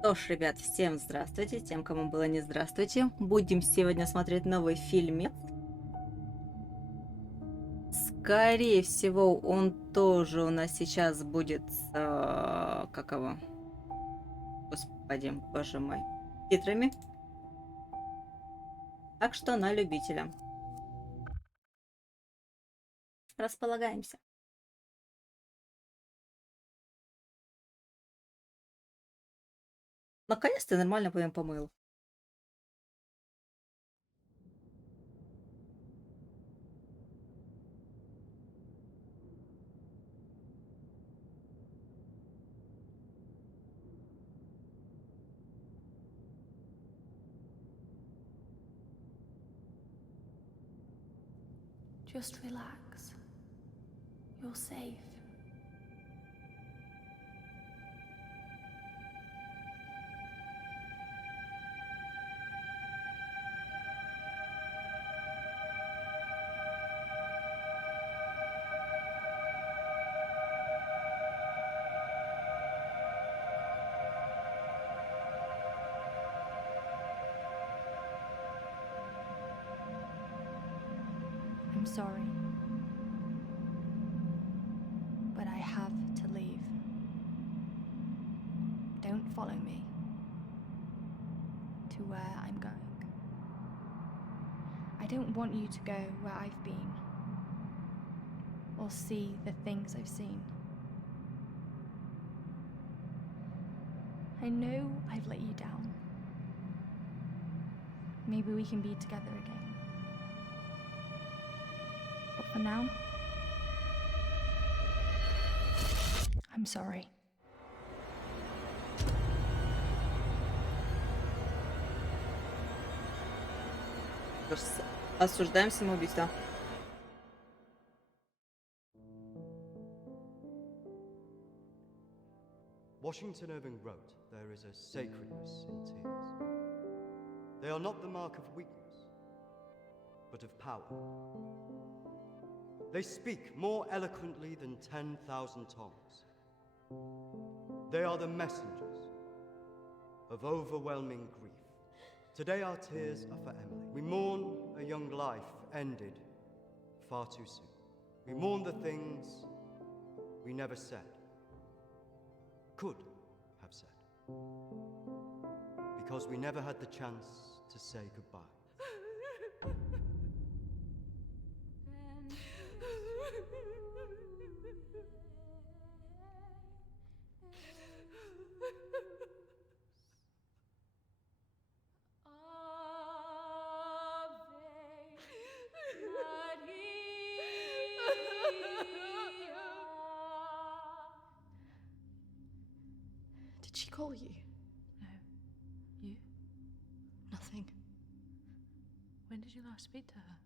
Что ж, ребят, всем здравствуйте, тем, кому было не здравствуйте. Будем сегодня смотреть новый фильмец. Скорее всего, он тоже у нас сейчас будет с, как его, господи, боже мой, титрами. Так что на любителя. Располагаемся. Наконец-то нормально поем помыл. Just relax. You're safe. I'm sorry, but I have to leave. Don't follow me to where I'm going. I don't want you to go where I've been or see the things I've seen. I know I've let you down. Maybe we can be together again. But for now, I'm sorry. Осуждаем самоубийство. Washington Irving wrote, "There is a sacredness in tears. They are not the mark of weakness, but of power. They speak more eloquently than 10,000 tongues. They are the messengers of overwhelming grief. Today our tears are for Emily. We mourn a young life ended far too soon. We mourn the things we never said, could have said, because we never had the chance to say goodbye." Did she call you? No. You? Nothing. When did you last speak to her?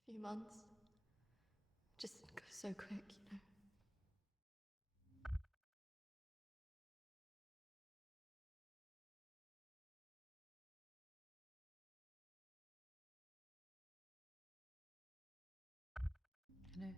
A few months. Just goes so quick, you know. I know.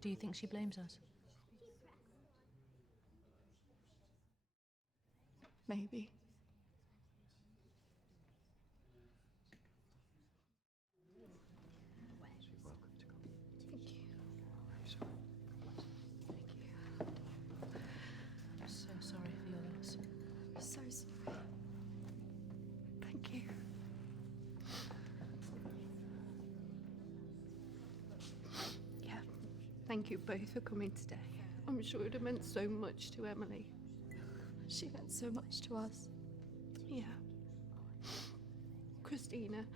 Do you think she blames us? Maybe. Thank you. I'm so sorry for your loss. I'm so sorry. Thank you. Yeah. Thank you both for coming today. I'm sure it would have meant so much to Emily. She meant so much to us. Yeah. Christina,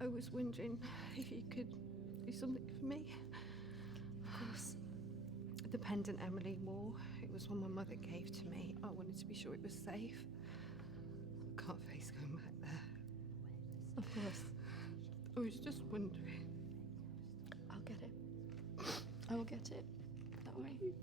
I was wondering if you could do something for me. Of course. At the pendant Emily wore. It was one my mother gave to me. I wanted to be sure it was safe. Can't face going back there. Of course. I was just wondering. I'll get it. I will get it. Don't worry.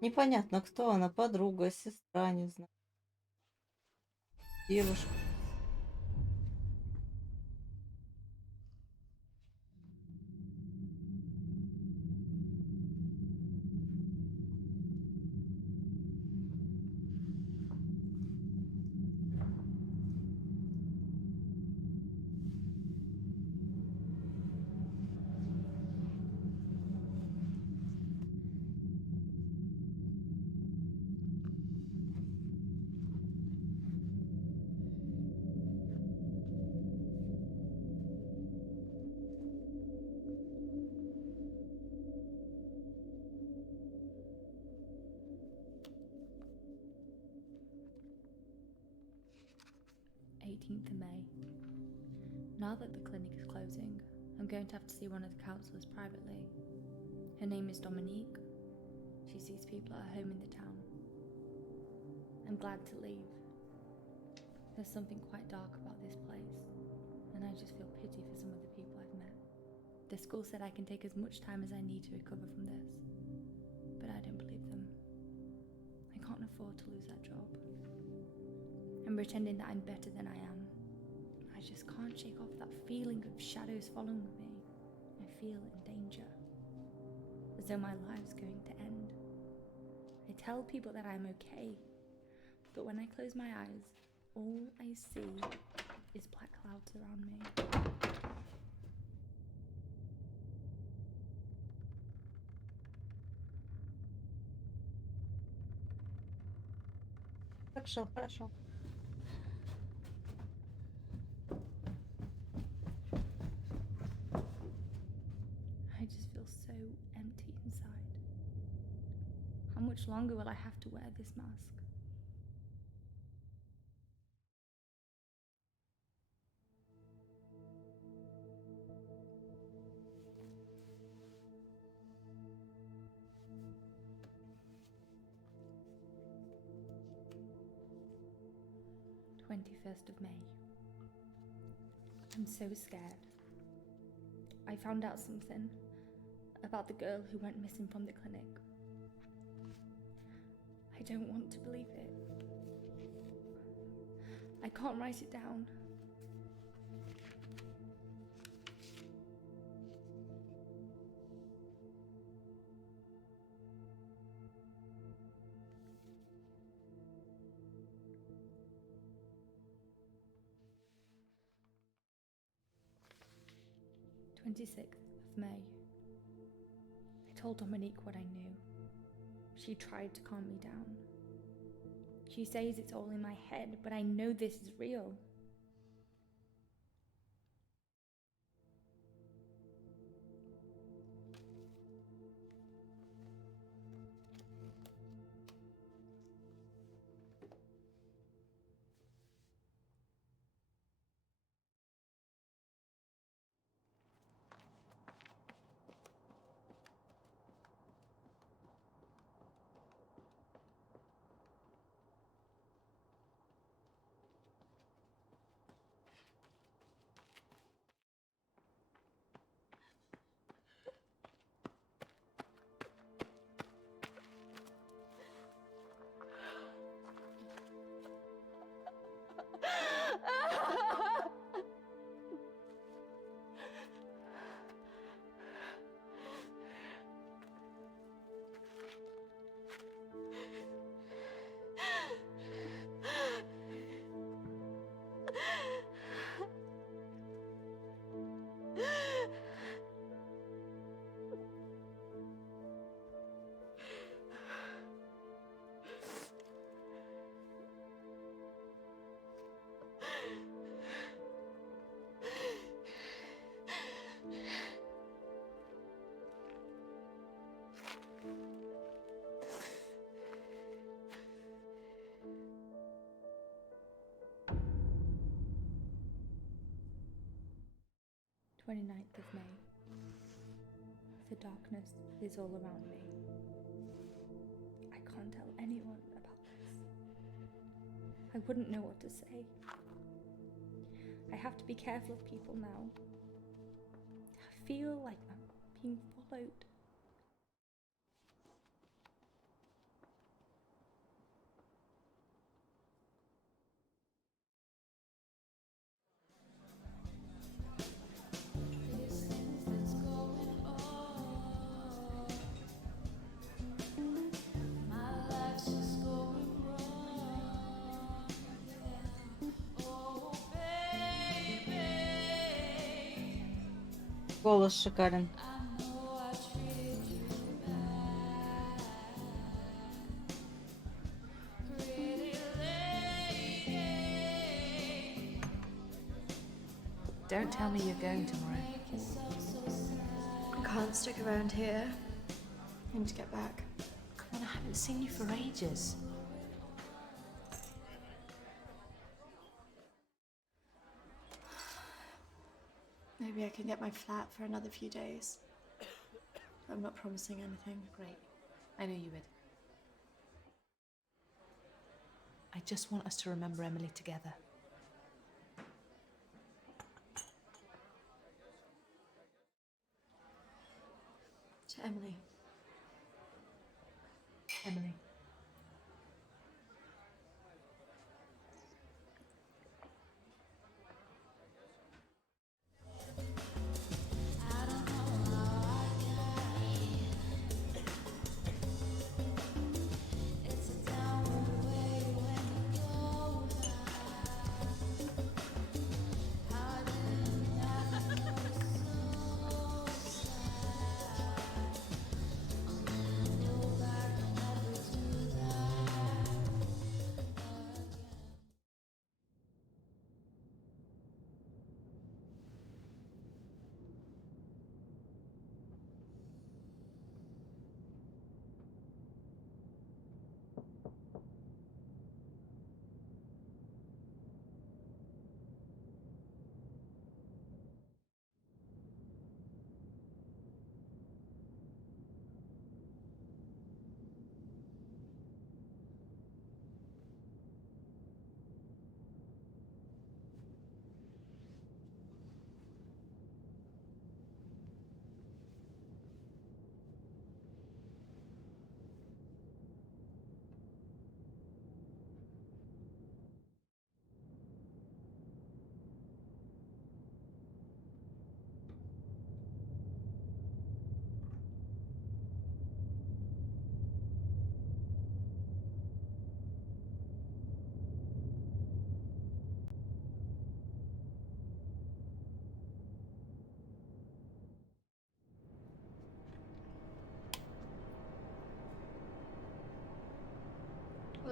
Непонятно, кто она, подруга, сестра, не знаю, девушка. May. Now that the clinic is closing, I'm going to have to see one of the counsellors privately. Her name is Dominique. She sees people at her home in the town. I'm glad to leave. There's something quite dark about this place, and I just feel pity for some of the people I've met. The school said I can take as much time as I need to recover from this, but I don't believe them. I can't afford to lose that job. I'm pretending that I'm better than I am. I just can't shake off that feeling of shadows following me. I feel in danger, as though my life's going to end. I tell people that I'm okay, but when I close my eyes, all I see is black clouds around me. Хорошо, хорошо. I just feel so empty inside. How much longer will I have to wear this mask? May 21st. I'm so scared. I found out something about the girl who went missing from the clinic. I don't want to believe it. I can't write it down. 26th of May. I told Dominique what I knew. She tried to calm me down. She says it's all in my head, but I know this is real. "29th of May. The darkness is all around me. I can't tell anyone about this. I wouldn't know what to say. I have to be careful of people now. I feel like I'm being followed. Голос шикарен. Don't tell me you're going tomorrow. I can't stick around here. I need to get back. Come on, I haven't seen you for ages. Maybe I can get my flat for another few days. I'm not promising anything. Great. I knew you would. I just want us to remember Emily together. To Emily. Emily.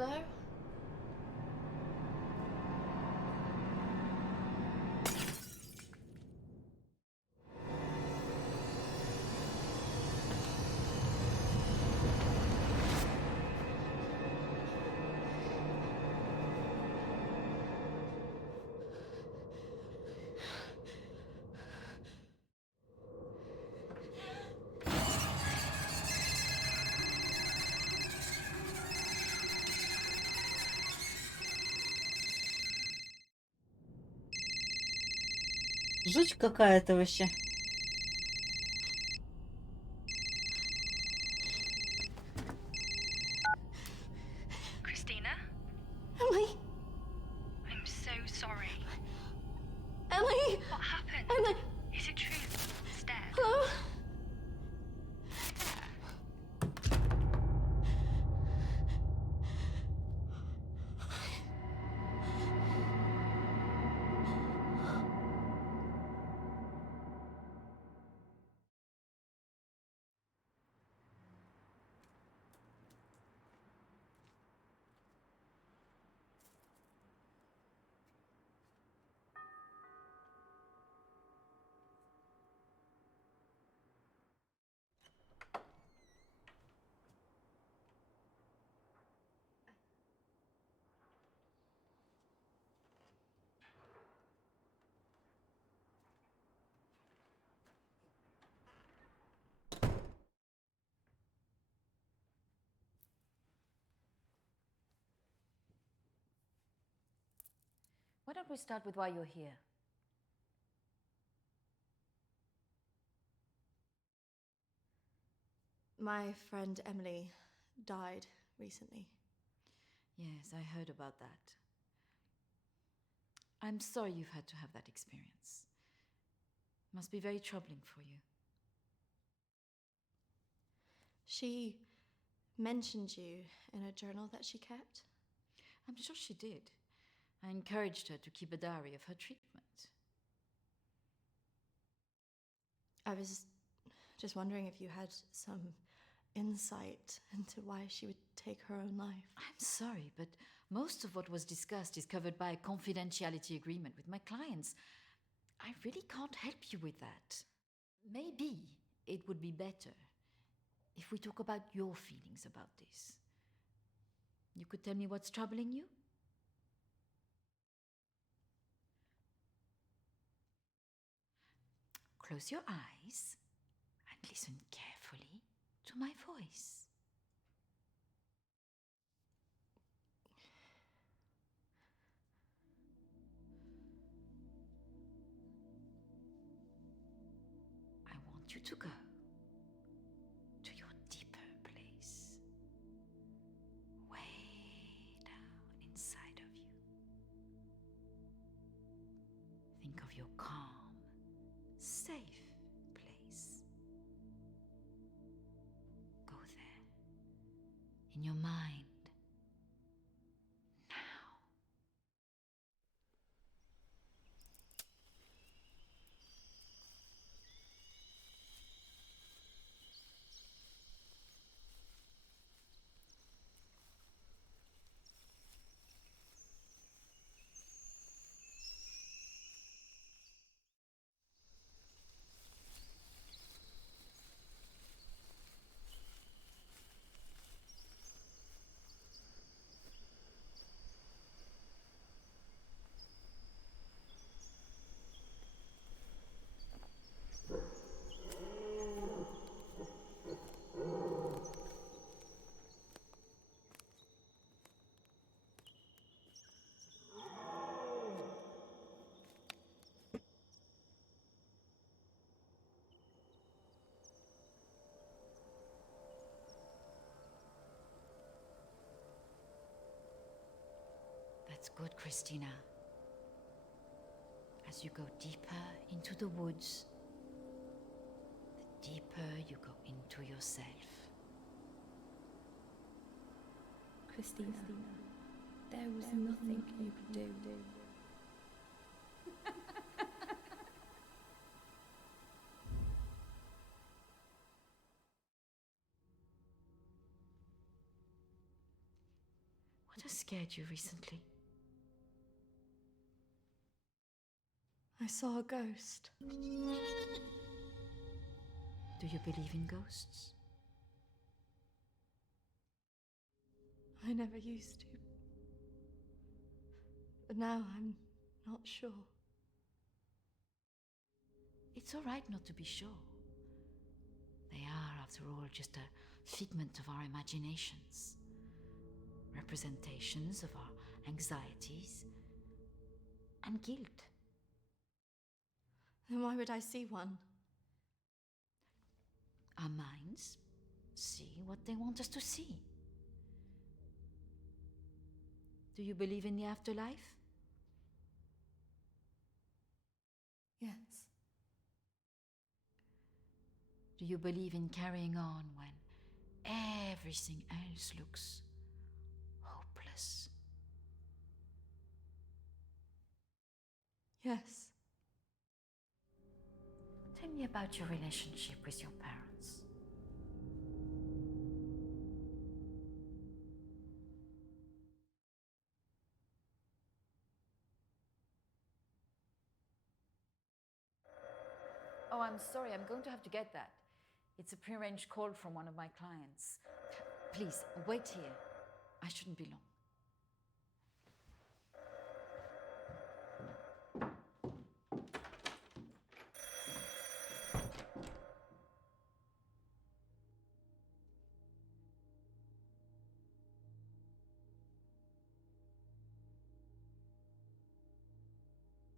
Hello? Жуть какая-то вообще. Christina, Emily! I'm so sorry. Emily! What happened? Emily! Is it true? It's dead. Hello? Why don't we start with why you're here? My friend Emily died recently. Yes, I heard about that. I'm sorry you've had to have that experience. Must be very troubling for you. She mentioned you in a journal that she kept. I'm sure she did. I encouraged her to keep a diary of her treatment. I was just wondering if you had some insight into why she would take her own life. I'm sorry, but most of what was discussed is covered by a confidentiality agreement with my clients. I really can't help you with that. Maybe it would be better if we talk about your feelings about this. You could tell me what's troubling you? Close your eyes and listen carefully to my voice. I want you to go to your deeper place, way down inside of you. Think of your calm, safe place. Go there, in your mind, now. That's good, Christina. As you go deeper into the woods, the deeper you go into yourself. Christina, there was nothing you could do. has scared you recently? I saw a ghost. Do you believe in ghosts? I never used to. But now I'm not sure. It's all right not to be sure. They are, after all, just a figment of our imaginations, representations of our anxieties and guilt. Then why would I see one? Our minds see what they want us to see. Do you believe in the afterlife? Yes. Do you believe in carrying on when everything else looks hopeless? Yes. Tell me about your relationship with your parents. Oh, I'm sorry, I'm going to have to get that. It's a prearranged call from one of my clients. Please, wait here. I shouldn't be long.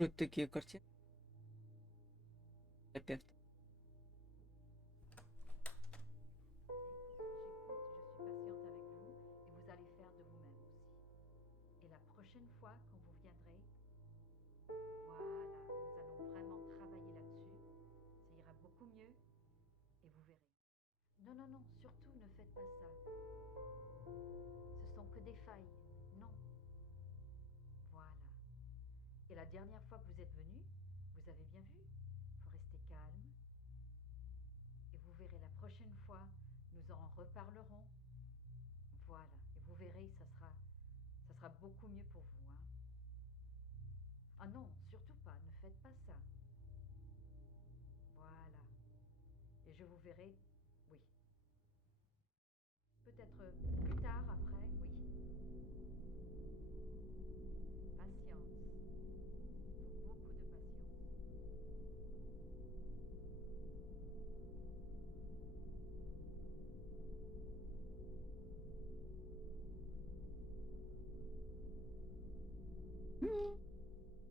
Вот такие картины. Терапевт. Je suis patiente avec vous et vous allez faire de vous-même aussi. Et la prochaine fois quand vous viendrez, voilà, nous allons vraiment travailler là-dessus. Ça ira beaucoup mieux et vous verrez. Non, non, non, surtout ne faites pas ça. Ce sont que des failles. Non. Voilà. Et la dernière fois que vous êtes venu, vous avez bien vu. Il faut rester calme. Et vous verrez la prochaine fois, nous en reparlerons. Voilà. Et vous verrez, ça sera beaucoup mieux pour vous. Hein. Ah non, surtout pas. Ne faites pas ça. Voilà. Et je vous verrai, oui. Peut-être plus tard, après, oui. Patience. Il faut beaucoup de patience.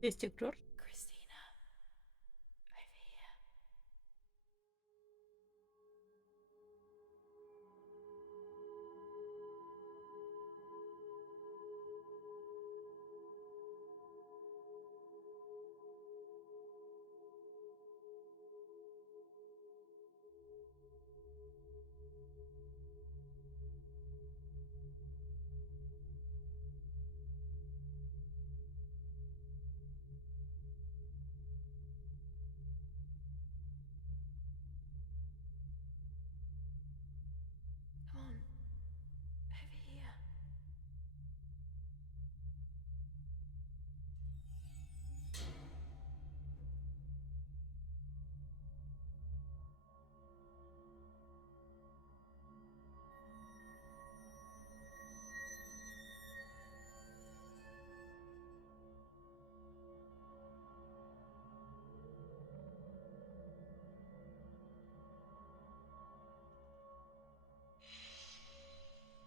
Есть актер. Christina, over here. Come on, over here.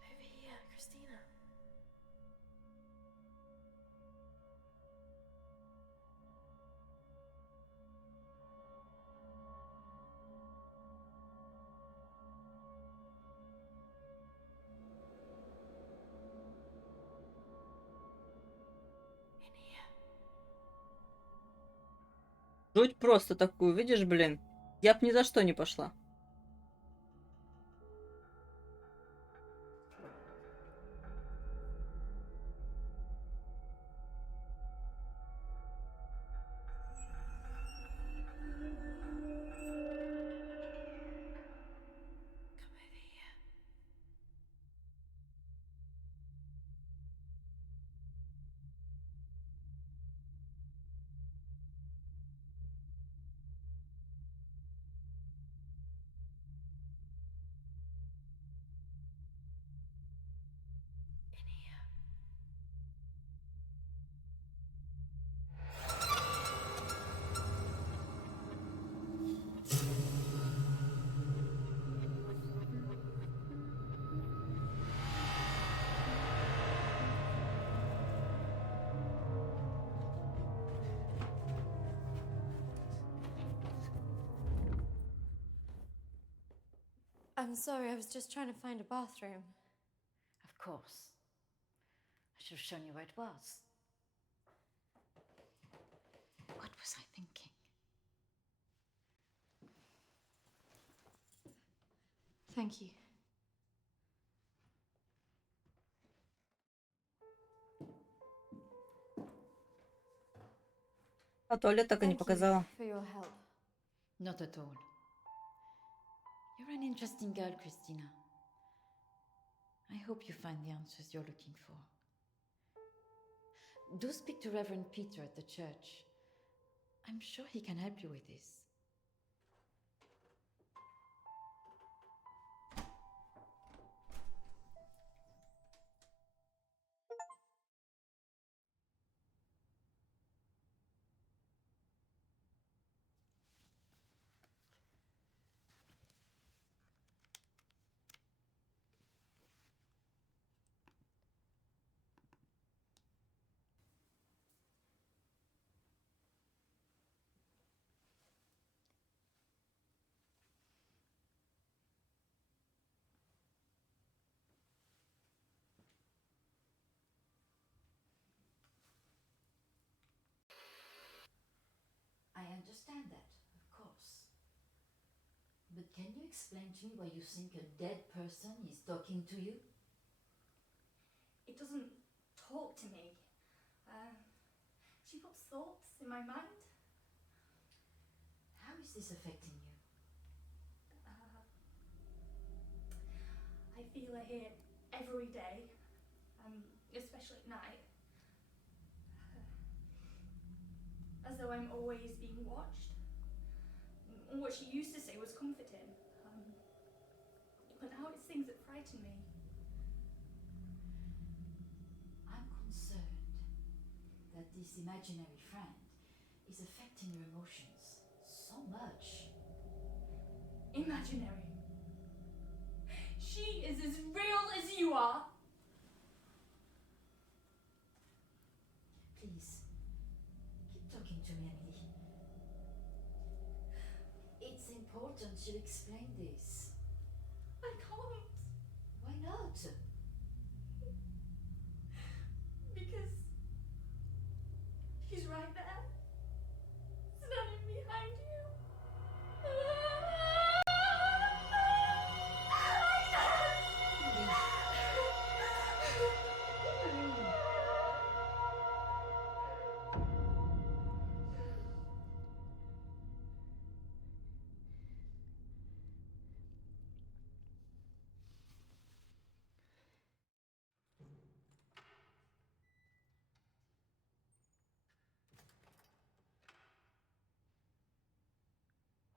Over here, Christina. In here. Жуть просто такую, видишь, блин. Я б ни за что не пошла. Come over here. I'm sorry, I was just trying to find a bathroom. Of course. I should have shown you where it was. What was I thinking? Thank you. А туалет так и не Thank you показала. for your help. Not at all. You're an interesting girl, Christina. I hope you find the answers you're looking for. Do speak to Reverend Peter at the church. I'm sure he can help you with this. I understand that, of course. But can you explain to me why you think a dead person is talking to you? It doesn't talk to me. She puts thoughts in my mind. How is this affecting you? I feel her here every day, especially at night. As though I'm always being watched. What she used to say was comforting. But now it's things that frighten me. I'm concerned that this imaginary friend is affecting your emotions so much. Imaginary. She is as real as you are. Please, keep talking to me, Emily. It's important you explain this. I can't. Why not? Because she's right there. Standing behind you.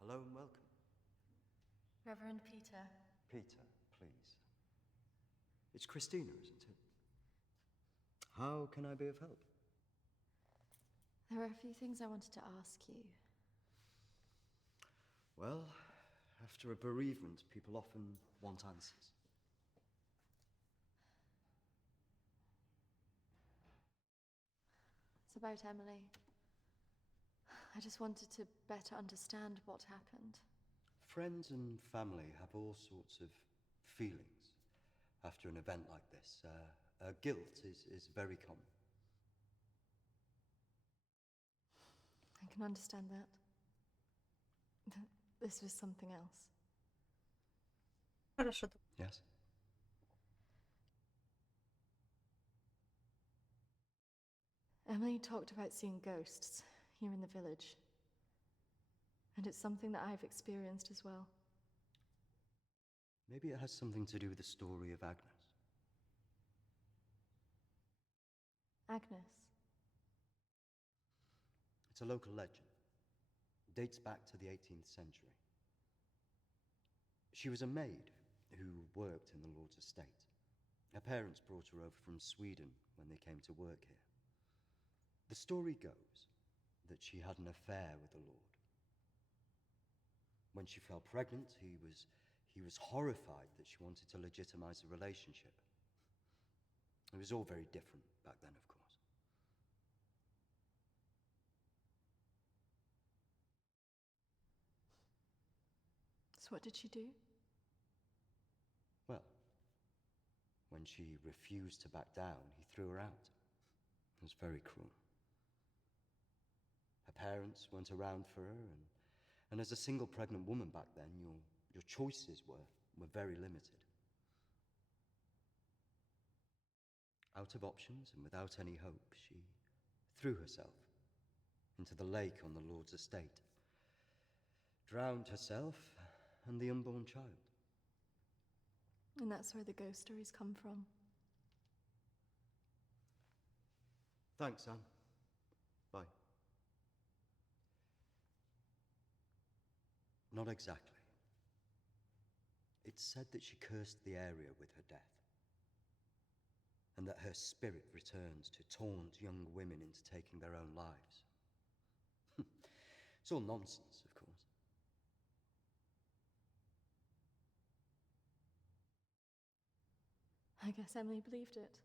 Hello and welcome. Reverend Peter. Peter, please. It's Christina, isn't it? How can I be of help? There are a few things I wanted to ask you. Well, after a bereavement, people often want answers. It's about Emily. I just wanted to better understand what happened. Friends and family have all sorts of feelings after an event like this. Guilt is very common. I can understand that. This was something else. Хорошо. Yes? Emily talked about seeing ghosts here in the village. And it's something that I've experienced as well. Maybe it has something to do with the story of Agnes. Agnes. It's a local legend. It dates back to the 18th century. She was a maid who worked in the Lord's estate. Her parents brought her over from Sweden when they came to work here. The story goes that she had an affair with the Lord. When she fell pregnant, he was horrified that she wanted to legitimize the relationship. It was all very different back then, of course. So what did she do? When she refused to back down, he threw her out. It was very cruel. Her parents weren't around for her, and as a single pregnant woman back then, your choices were very limited. Out of options and without any hope, she threw herself into the lake on the Lord's estate, drowned herself and the unborn child. And that's where the ghost stories come from. Thanks, Anne. Bye. Not exactly. It's said that she cursed the area with her death, and that her spirit returns to taunt young women into taking their own lives. It's all nonsense, of course. I guess Emily believed it.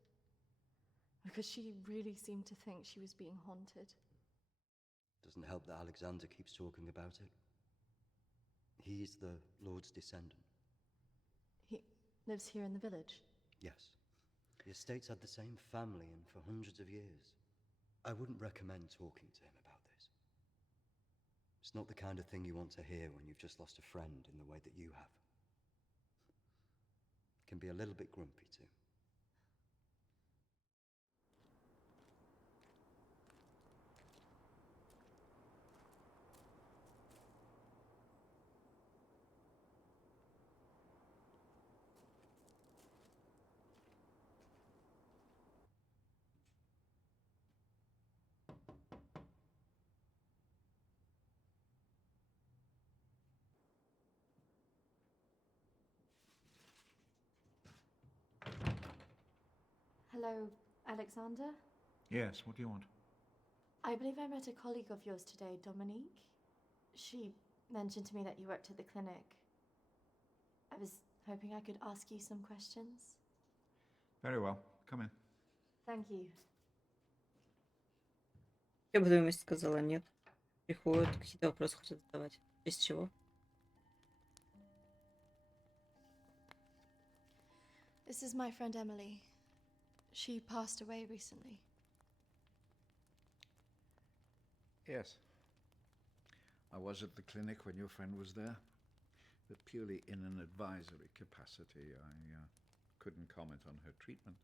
Because she really seemed to think she was being haunted. Doesn't help that Alexander keeps talking about it. He's the Lord's descendant. He lives here in the village. Yes. The estate's had the same family and for hundreds of years. I wouldn't recommend talking to him about this. It's not the kind of thing you want to hear when you've just lost a friend in the way that you have. Can be a little bit grumpy too. Hello, Alexander? Yes, what do you want? I believe I met a colleague of yours today, Dominique. She mentioned to me that you worked at the clinic. I was hoping I could ask you some questions. Very well, come in. Thank you. Я бы думаю, сказала нет. Приходят, какие-то вопросы хотят задавать. Из чего? This is my friend Emily. She passed away recently. Yes. I was at the clinic when your friend was there, but purely in an advisory capacity. I couldn't comment on her treatment.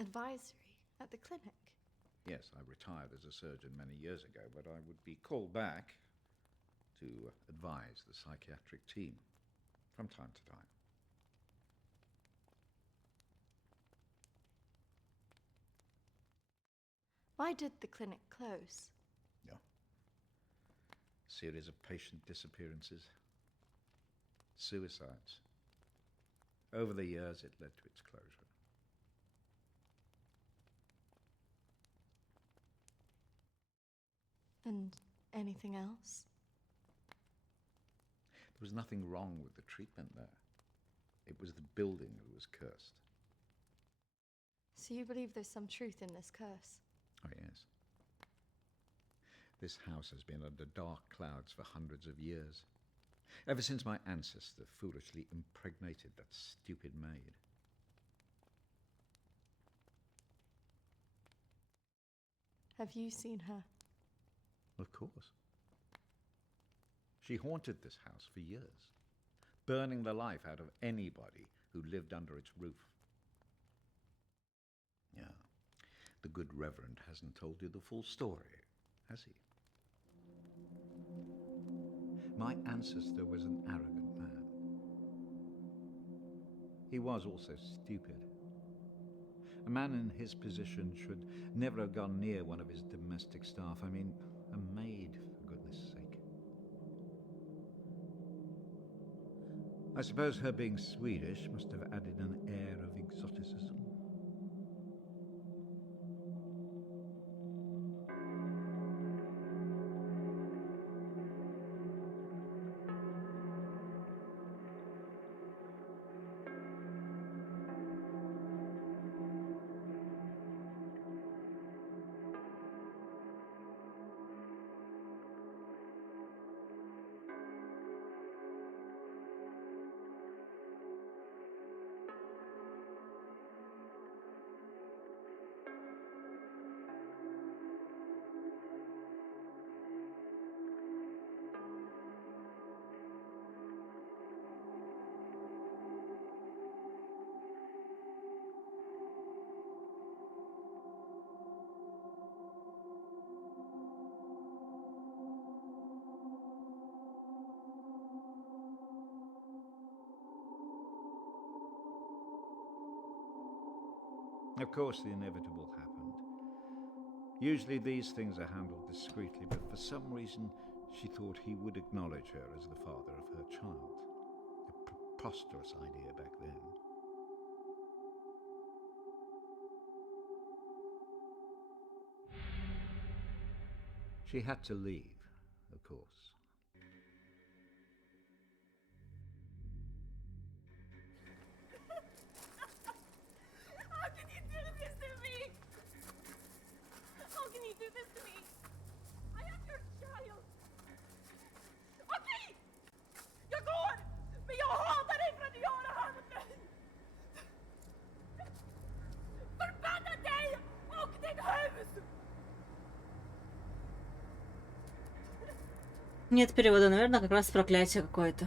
Advisory at the clinic? Yes, I retired as a surgeon many years ago, but I would be called back to advise the psychiatric team from time to time. Why did the clinic close? Yeah. Series of patient disappearances, suicides. Over the years, it led to its closure. And anything else? There was nothing wrong with the treatment there. It was the building that was cursed. So you believe there's some truth in this curse? Oh, yes. This house has been under dark clouds for hundreds of years. Ever since my ancestor foolishly impregnated that stupid maid. Have you seen her? Of course. She haunted this house for years, burning the life out of anybody who lived under its roof. Yeah, the good Reverend hasn't told you the full story, has he? My ancestor was an arrogant man. He was also stupid. A man in his position should never have gone near one of his domestic staff. I mean, a maid, for goodness sake. I suppose her being Swedish must have added an air of exoticism. Of course, the inevitable happened. Usually these things are handled discreetly, but for some reason she thought he would acknowledge her as the father of her child. A preposterous idea back then. She had to leave, of course. How can you do this to me? How can you do this to me? I am your child. Okej! Jag går! Men jag hatar dig för att du gör det här mot mig! Förbanna dig och ditt hus! Нет перевода, наверное, как раз проклятие какое-то.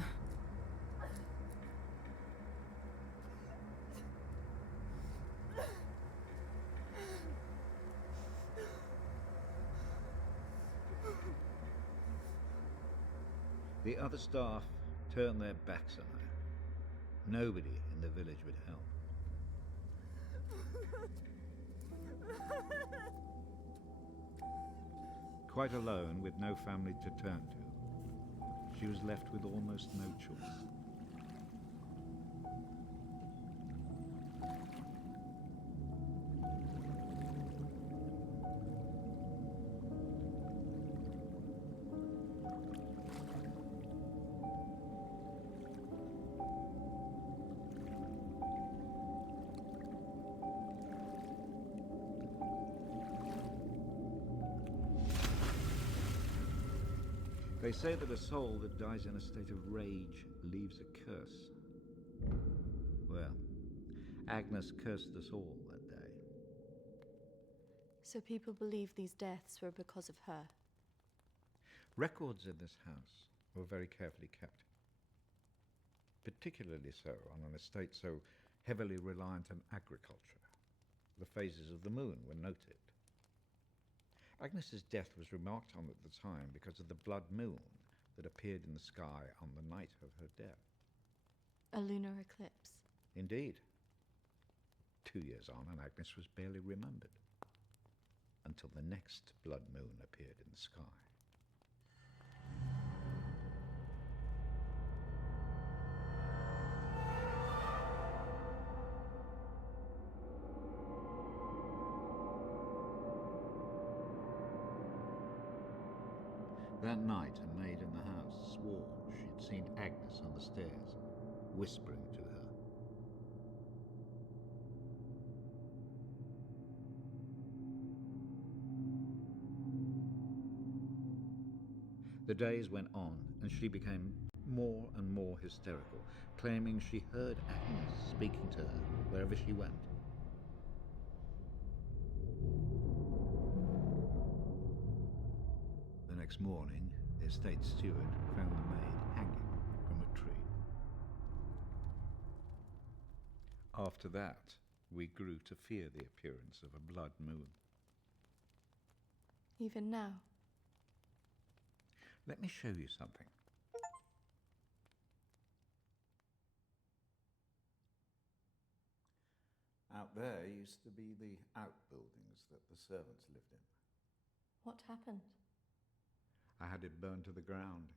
The other staff turned their backs on her. Nobody in the village would help. Quite alone, with no family to turn to, she was left with almost no choice. They say that a soul that dies in a state of rage leaves a curse. Well, Agnes cursed us all that day. So people believe these deaths were because of her. Records in this house were very carefully kept. Particularly so on an estate so heavily reliant on agriculture. The phases of the moon were noted. Agnes's death was remarked on at the time because of the blood moon that appeared in the sky on the night of her death. A lunar eclipse. Indeed. 2 years on, and Agnes was barely remembered until the next blood moon appeared in the sky. That night, a maid in the house swore she'd seen Agnes on the stairs, whispering to her. The days went on, and she became more and more hysterical, claiming she heard Agnes speaking to her wherever she went. The next morning, the estate steward found the maid hanging from a tree. After that, we grew to fear the appearance of a blood moon. Even now. Let me show you something. Out there used to be the outbuildings that the servants lived in. What happened? I had it burned to the ground.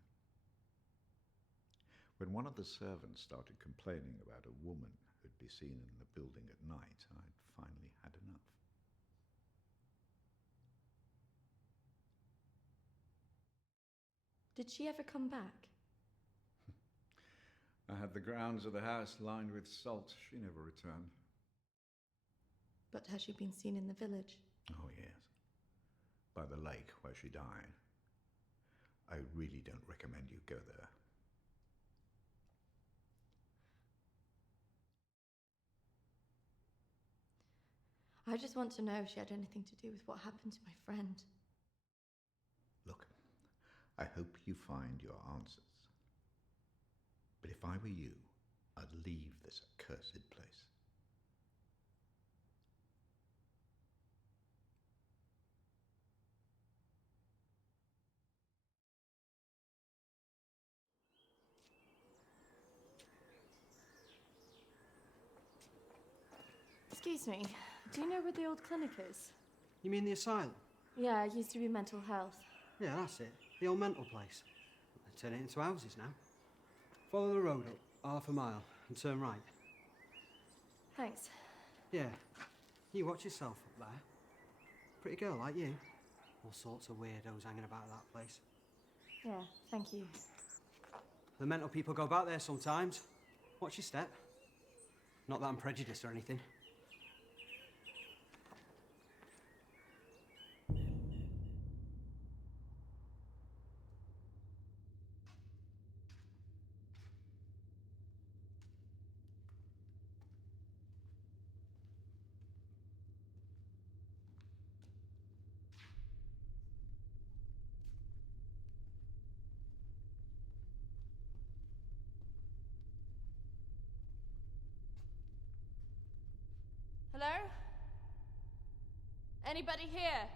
When one of the servants started complaining about a woman who'd be seen in the building at night, I'd finally had enough. Did she ever come back? I had the grounds of the house lined with salt. She never returned. But has she been seen in the village? Oh, yes. By the lake where she died. I really don't recommend you go there. I just want to know if she had anything to do with what happened to my friend. Look, I hope you find your answers. But if I were you, I'd leave this accursed place. Excuse me, Do you know where the old clinic is? You mean the asylum? Yeah, it used to be mental health. Yeah, that's it. The old mental place. They turn it into houses now. Follow the road up half a mile and turn right. Thanks. Yeah. You watch yourself up there. Pretty girl like you. All sorts of weirdos hanging about that place. Yeah, thank you. The mental people go back there sometimes. Watch your step. Not that I'm prejudiced or anything. Hello? Anybody here?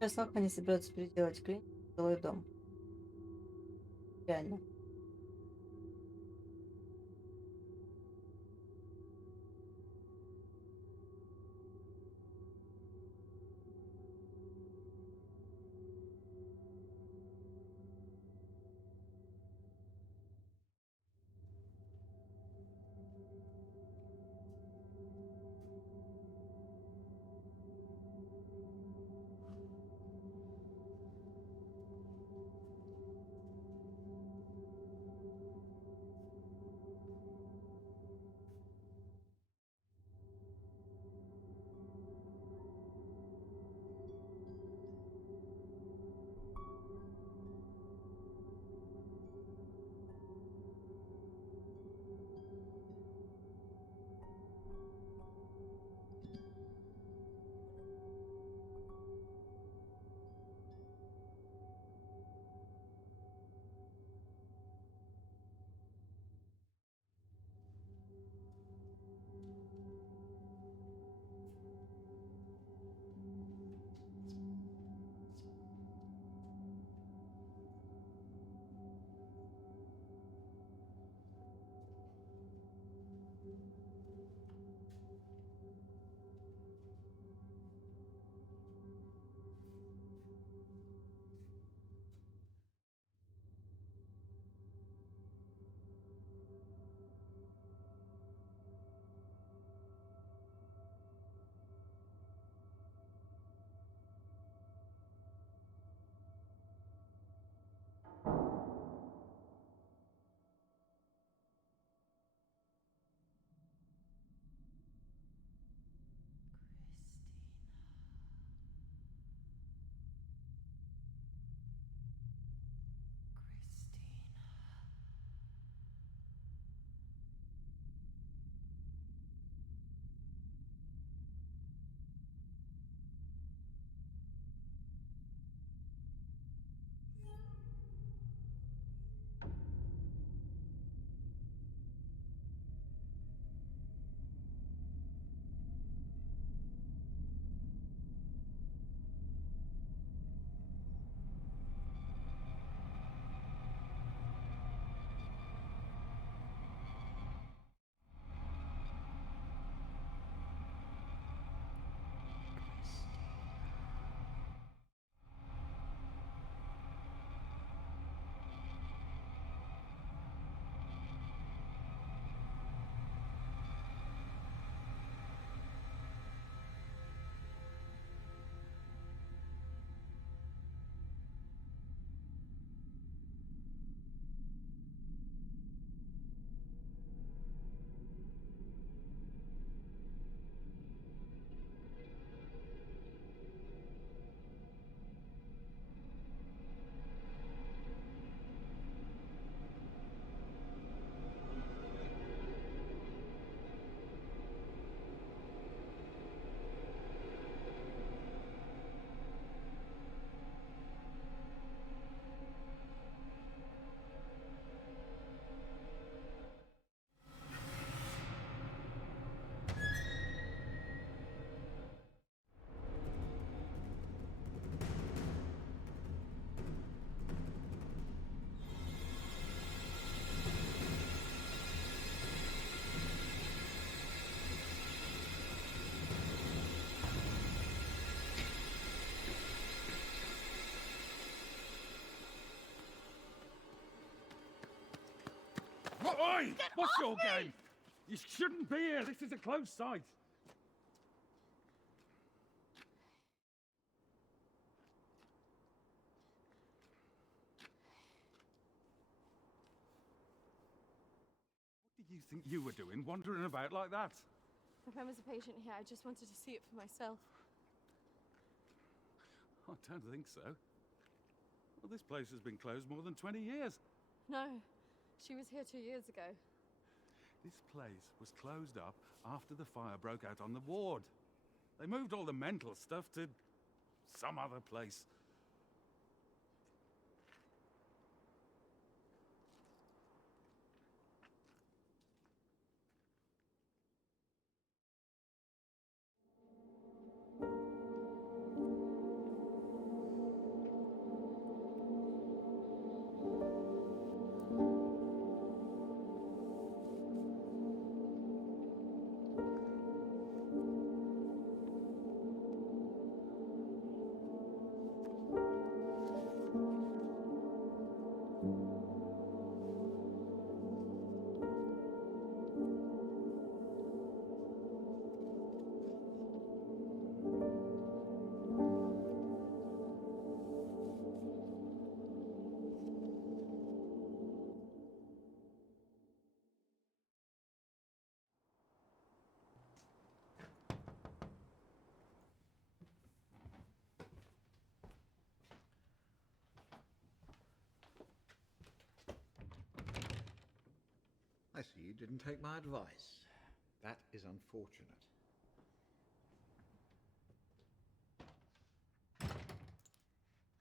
Через сколько они собираются переделать клинику в жилой дом? Реально. Oi! What's your game? You shouldn't be here. This is a closed site. What did you think you were doing, wandering about like that? If I was a patient here, I just wanted to see it for myself. I don't think so. Well, this place has been closed more than 20 years. No, she was here 2 years ago. This place was closed up after the fire broke out on the ward. They moved all the mental stuff to some other place. I see you didn't take my advice. That is unfortunate.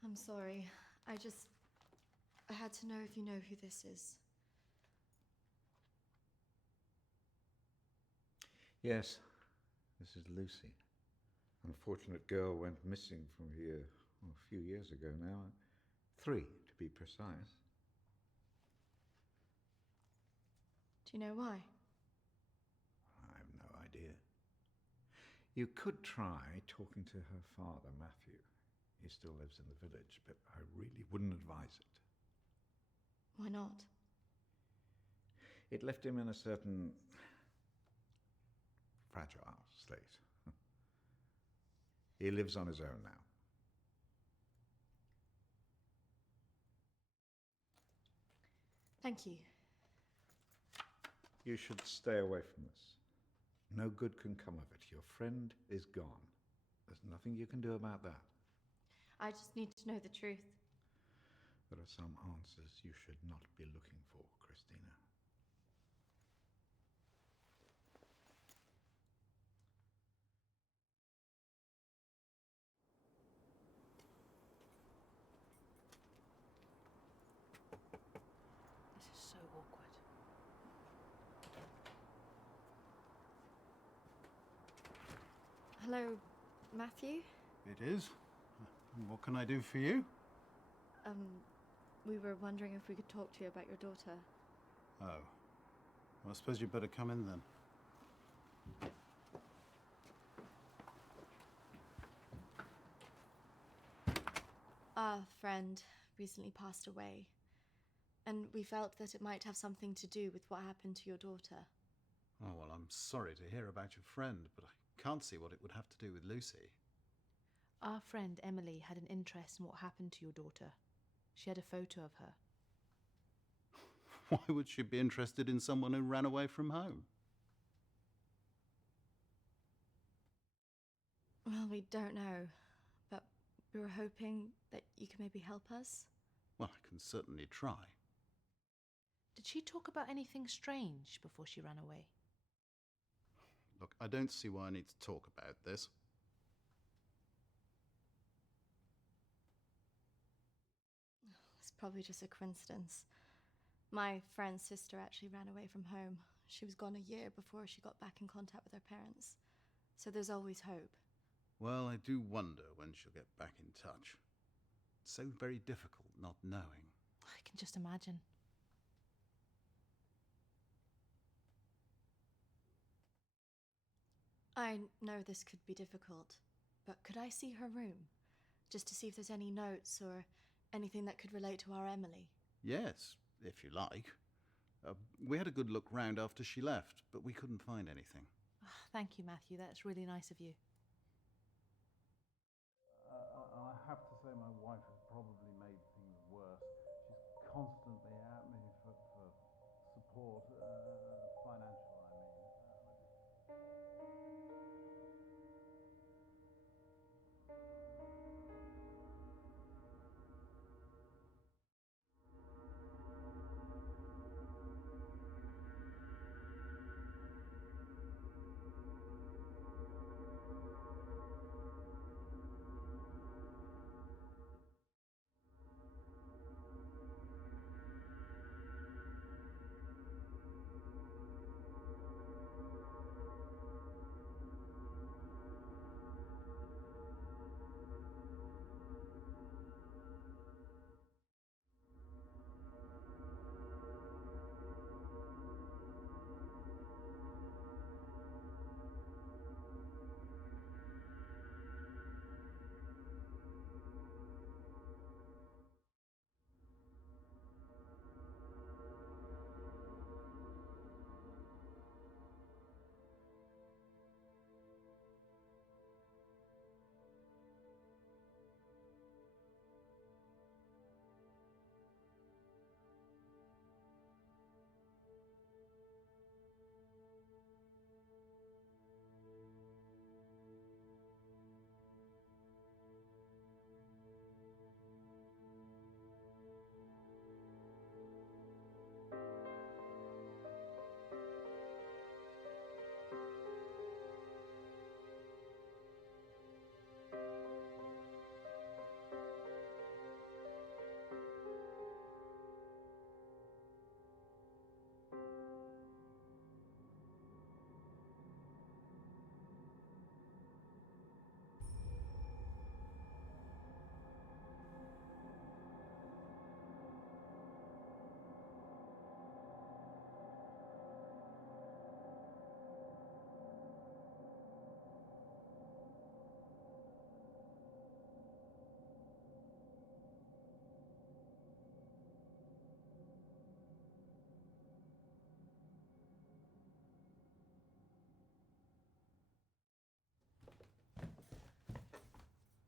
I'm sorry. I had to know if you know who this is. Yes, this is Lucy. Unfortunate girl went missing from here a few years ago now. 3, to be precise. Do you know why? I have no idea. You could try talking to her father, Matthew. He still lives in the village, but I really wouldn't advise it. Why not? It left him in a certain fragile state. He lives on his own now. Thank you. You should stay away from this. No good can come of it. Your friend is gone. There's nothing you can do about that. I just need to know the truth. There are some answers you should not be looking for, Christina. This is so awkward. Hello, Matthew? It is. What can I do for you? We were wondering if we could talk to you about your daughter. Oh. Well, I suppose you'd better come in then. Our friend recently passed away, and we felt that it might have something to do with what happened to your daughter. Oh, well, I'm sorry to hear about your friend, but I can't see what it would have to do with Lucy. Our friend Emily had an interest in what happened to your daughter. She had a photo of her. Why would she be interested in someone who ran away from home? Well, we don't know, but we were hoping that you could maybe help us. Well, I can certainly try. Did she talk about anything strange before she ran away? Look, I don't see why I need to talk about this. It's probably just a coincidence. My friend's sister actually ran away from home. She was gone a year before she got back in contact with her parents. So there's always hope. Well, I do wonder when she'll get back in touch. It's so very difficult not knowing. I can just imagine. I know this could be difficult, but could I see her room? Just to see if there's any notes or anything that could relate to our Emily? Yes, if you like. We had a good look round after she left, but we couldn't find anything. Thank you, Matthew. That's really nice of you. I have to say my wife has probably made things worse. She's constantly at me for support, financial, I mean.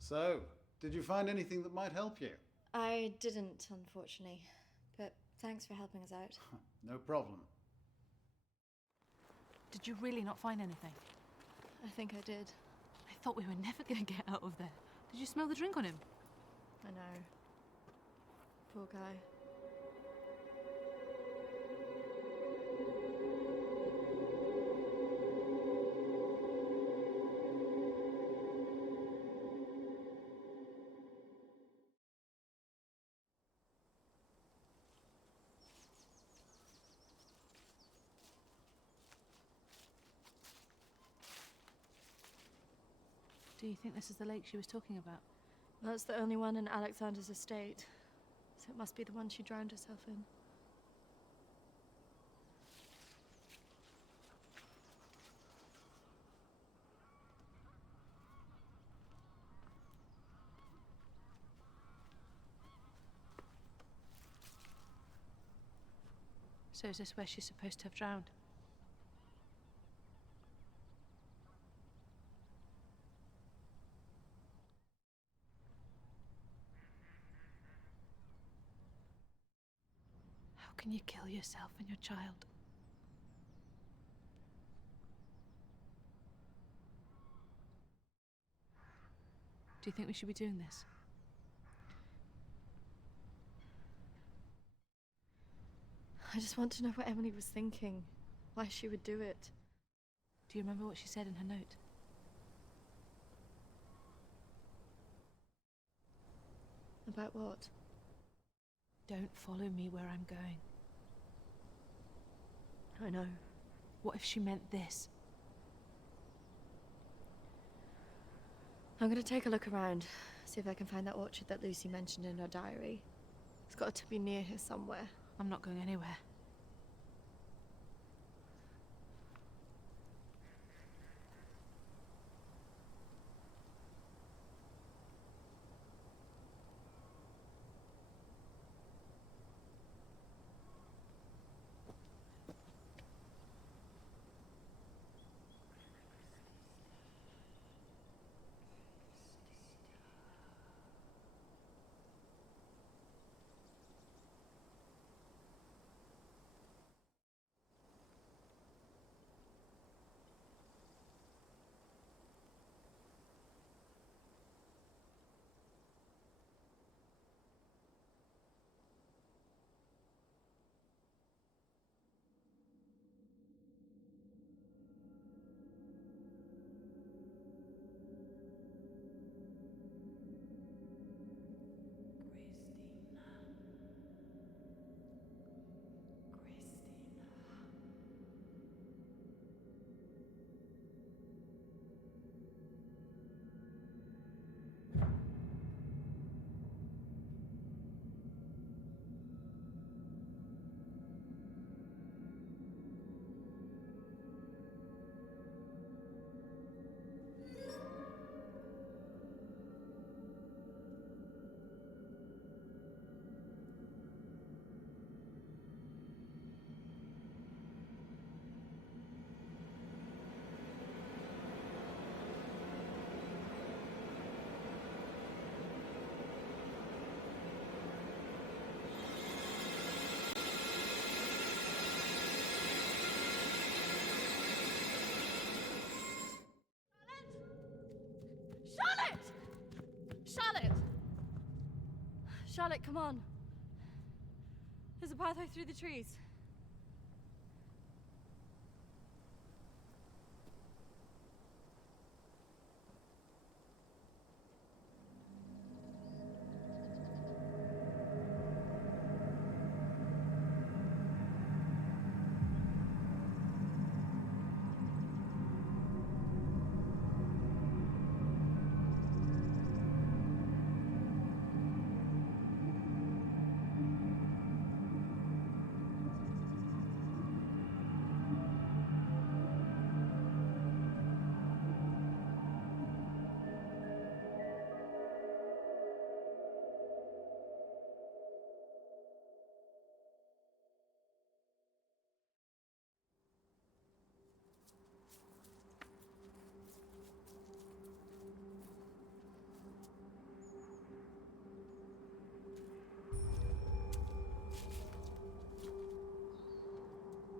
So, did you find anything that might help you? I didn't, unfortunately. But thanks for helping us out. No problem. Did you really not find anything? I think I did. I thought we were never going to get out of there. Did you smell the drink on him? I know. Poor guy. Do you think this is the lake she was talking about? That's the only one in Alexander's estate. So it must be the one she drowned herself in. So is this where she's supposed to have drowned? How can you kill yourself and your child? Do you think we should be doing this? I just want to know what Emily was thinking. Why she would do it. Do you remember what she said in her note? About what? Don't follow me where I'm going. I know. What if she meant this? I'm gonna take a look around, see if I can find that orchard that Lucy mentioned in her diary. It's got to be near here somewhere. I'm not going anywhere. Charlotte, come on. There's a pathway through the trees.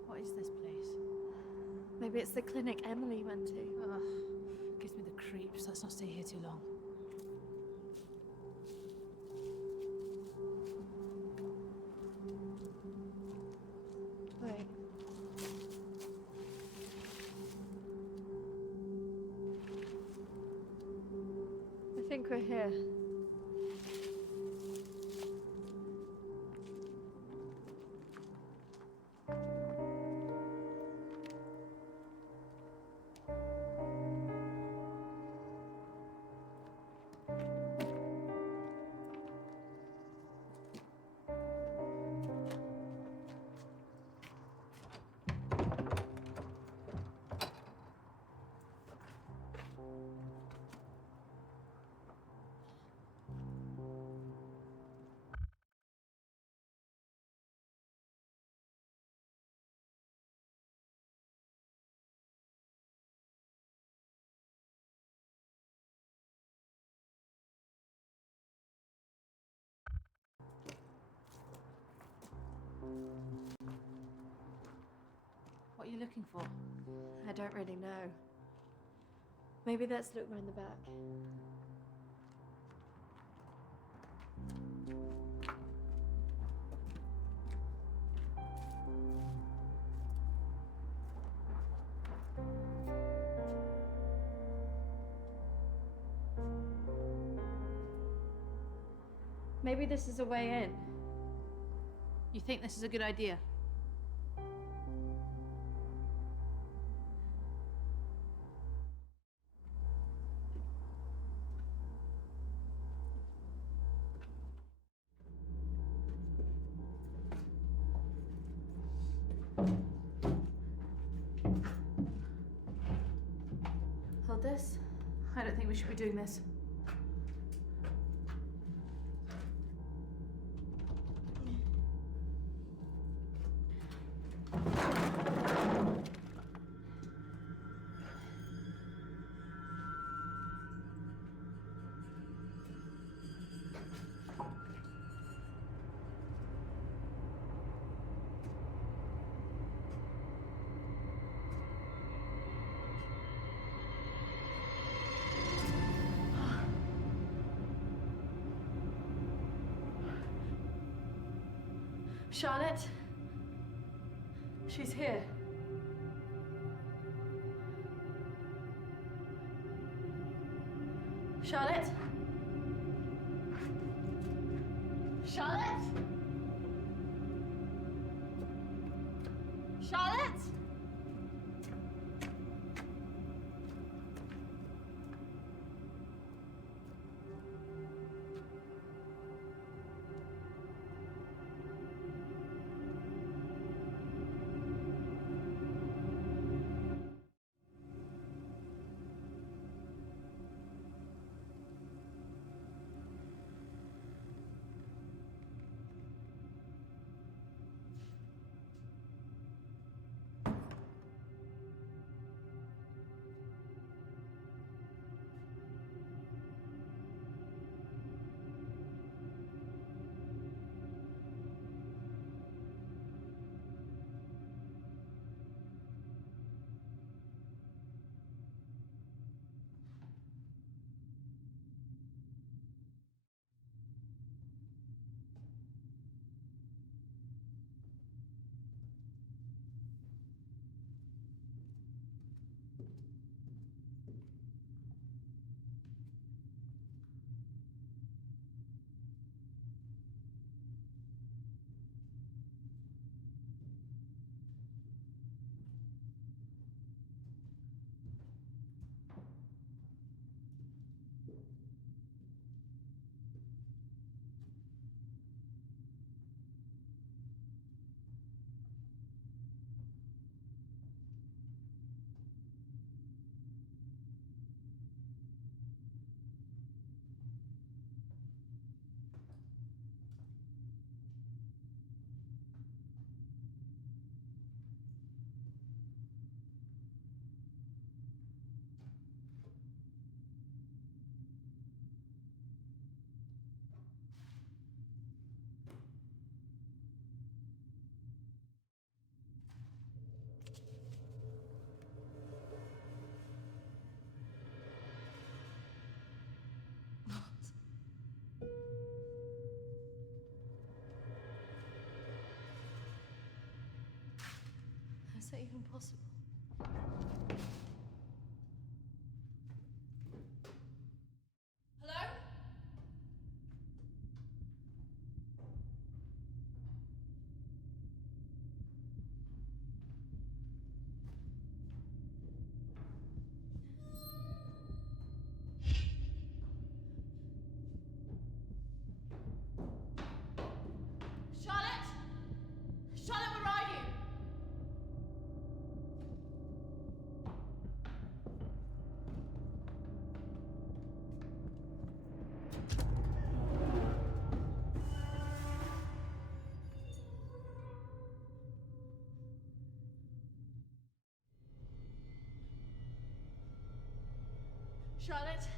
What is this place? Maybe it's the clinic Emily went to. Ugh, gives me the creeps. Let's not stay here too long. Wait. I think we're here. What are you looking for? I don't really know. Maybe let's look round the back. Maybe this is a way in. You think this is a good idea? Hold this. I don't think we should be doing this. Charlotte? She's here. Charlotte? Charlotte? Charlotte? How's that even possible? Hello? Charlotte? Charlotte, where are you? Charlotte?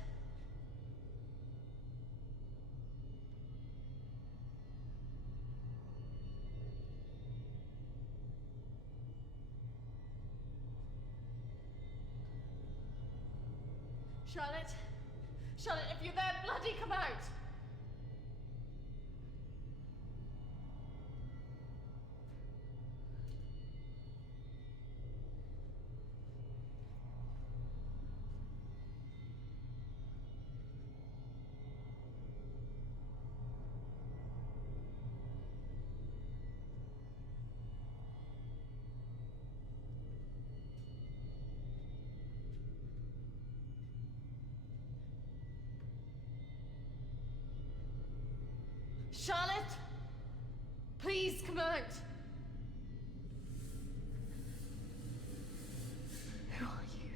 Charlotte? Charlotte, if you're there, bloody come out! Charlotte! Please come out! Who are you?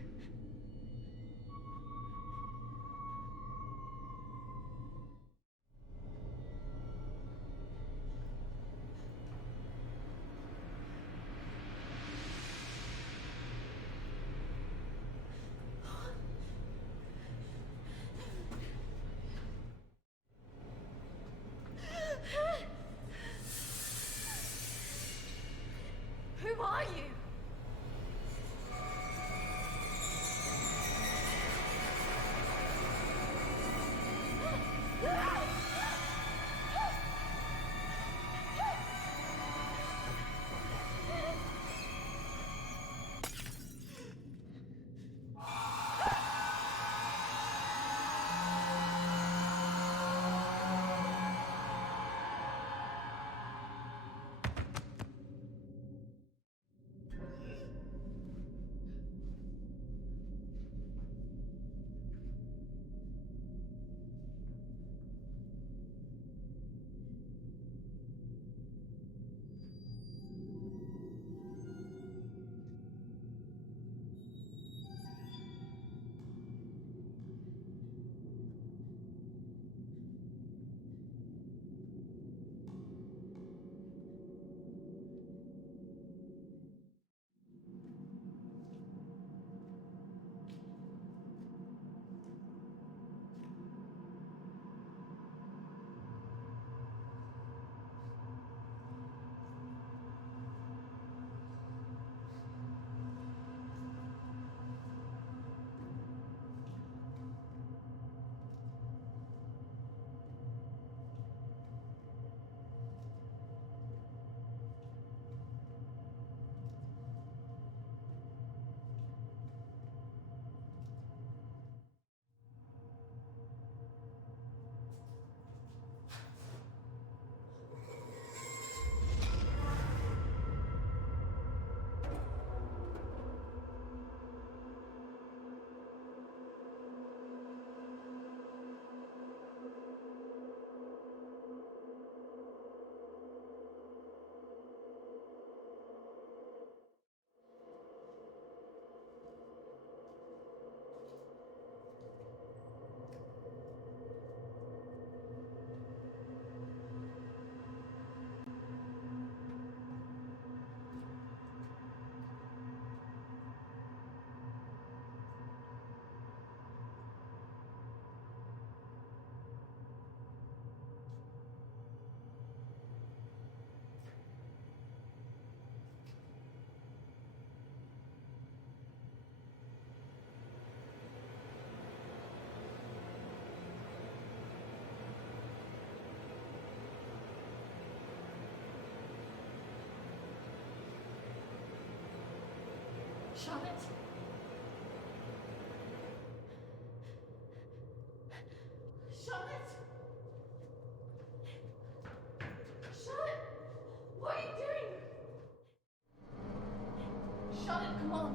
Charlotte? Charlotte? Charlotte? What are you doing? Charlotte, come on.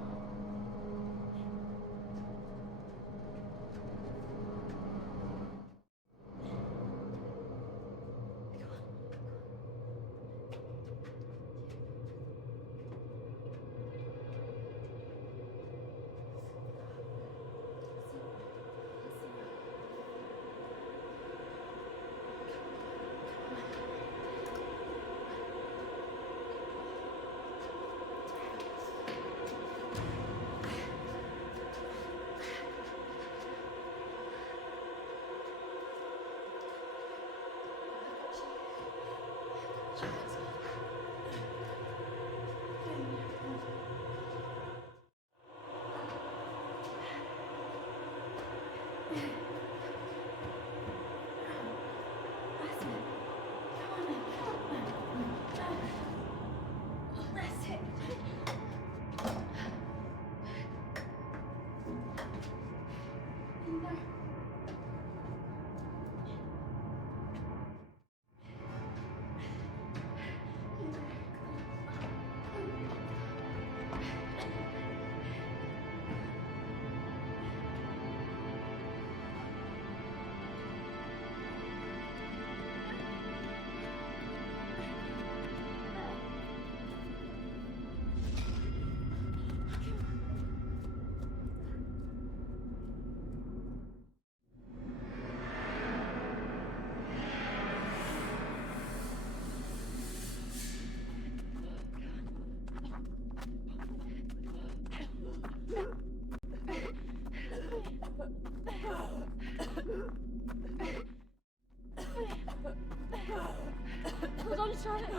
Hold on, Charlotte.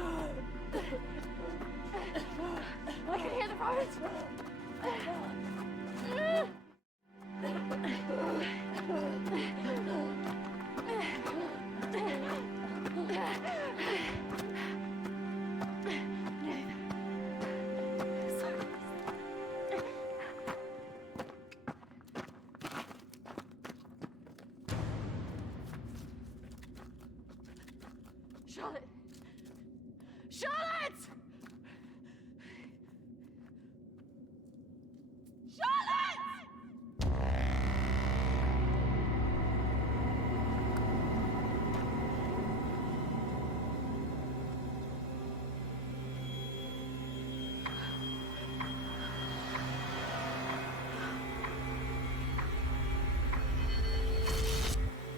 I can hear the roads. Charlotte! Charlotte! Charlotte!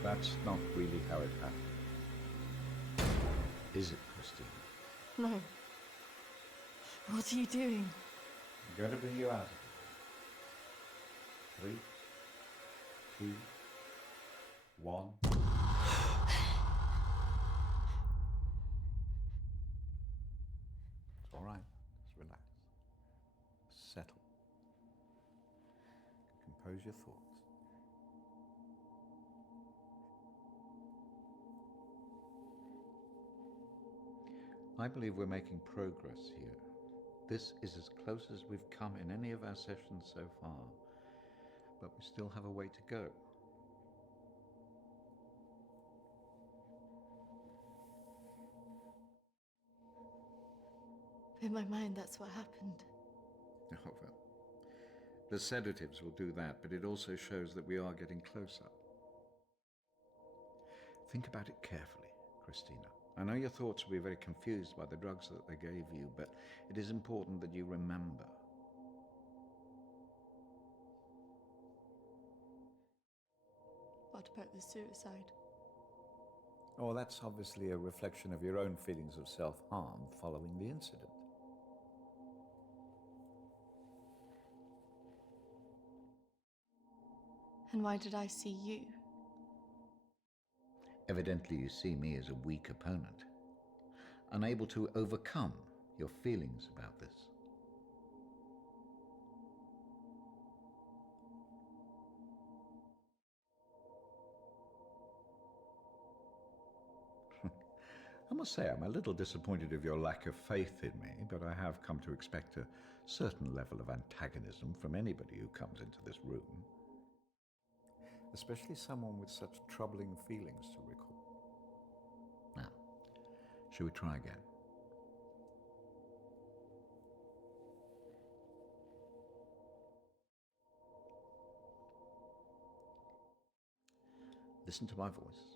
That's not really how it happened. Is it, Christine? No. What are you doing? I'm going to bring you out of it. 3, 2, 1. It's all right. Just relax. Settle. Compose your thoughts. I believe we're making progress here. This is as close as we've come in any of our sessions so far, but we still have a way to go. In my mind, that's what happened. Oh, well. The sedatives will do that, but it also shows that we are getting closer. Think about it carefully, Christina. I know your thoughts will be very confused by the drugs that they gave you, but it is important that you remember. What about the suicide? Oh, that's obviously a reflection of your own feelings of self-harm following the incident. And why did I see you? Evidently you see me as a weak opponent, unable to overcome your feelings about this. I must say I'm a little disappointed of your lack of faith in me, but I have come to expect a certain level of antagonism from anybody who comes into this room. Especially someone with such troubling feelings to recall. Now, shall we try again? Listen to my voice.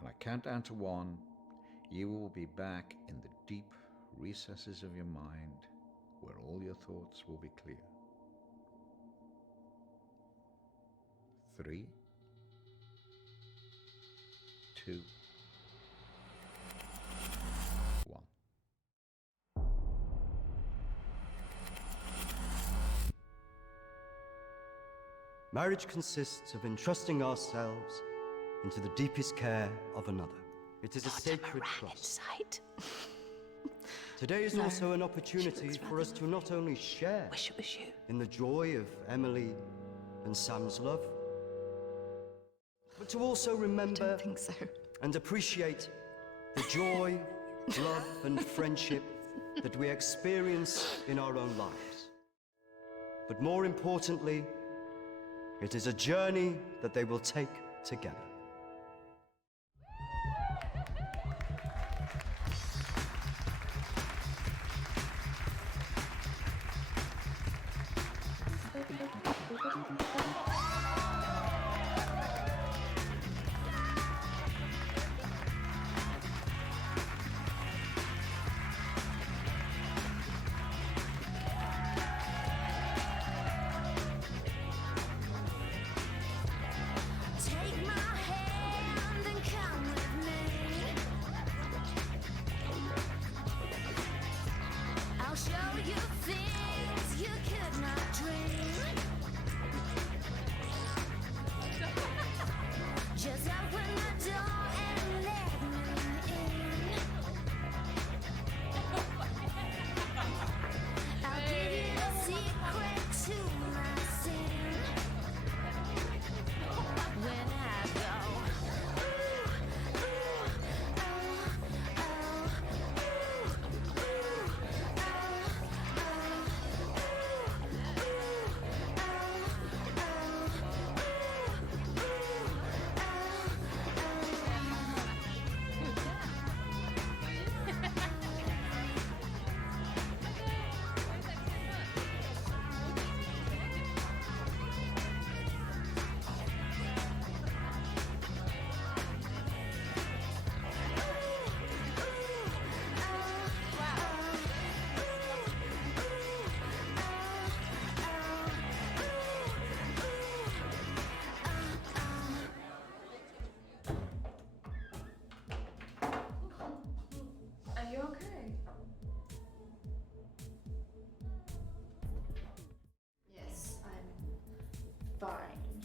When I count down to 1, you will be back in the deep recesses of your mind where all your thoughts will be clear. 3, 2, 1. Marriage consists of entrusting ourselves into the deepest care of another. It is a sacred trust. Today is also an opportunity for us to not only share in the joy of Emily and Sam's love, but to also remember and appreciate the joy, love, and friendship that we experience in our own lives. But more importantly, it is a journey that they will take together. Take my hand and come with me. I'll show you things you could not dream. Just open the door and let me in. I'll give you a secret to my sin. When I go, ooh, ooh, oh, oh, ooh, ooh, Are you okay? Yes, I'm fine.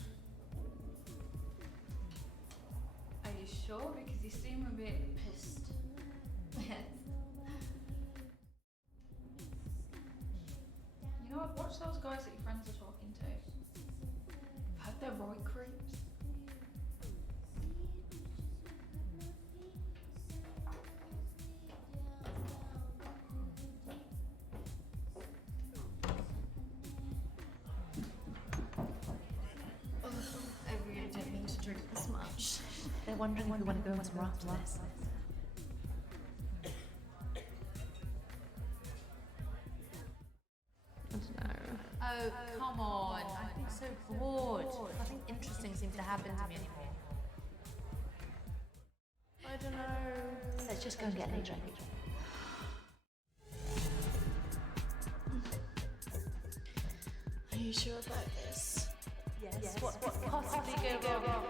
Are you sure? Because you seem a bit Pissed. Yes. You know, I've watched those guys that your friends are talking to. I've heard they're right creeps. I really didn't mean to drink this much. They're wondering if we want to go somewhere after this. I don't know. Oh, come on. I've been so bored. Nothing interesting seems to happen to me anymore. I don't know. Let's just go and get a drink. Are you sure about this? Yes. What could possibly go wrong?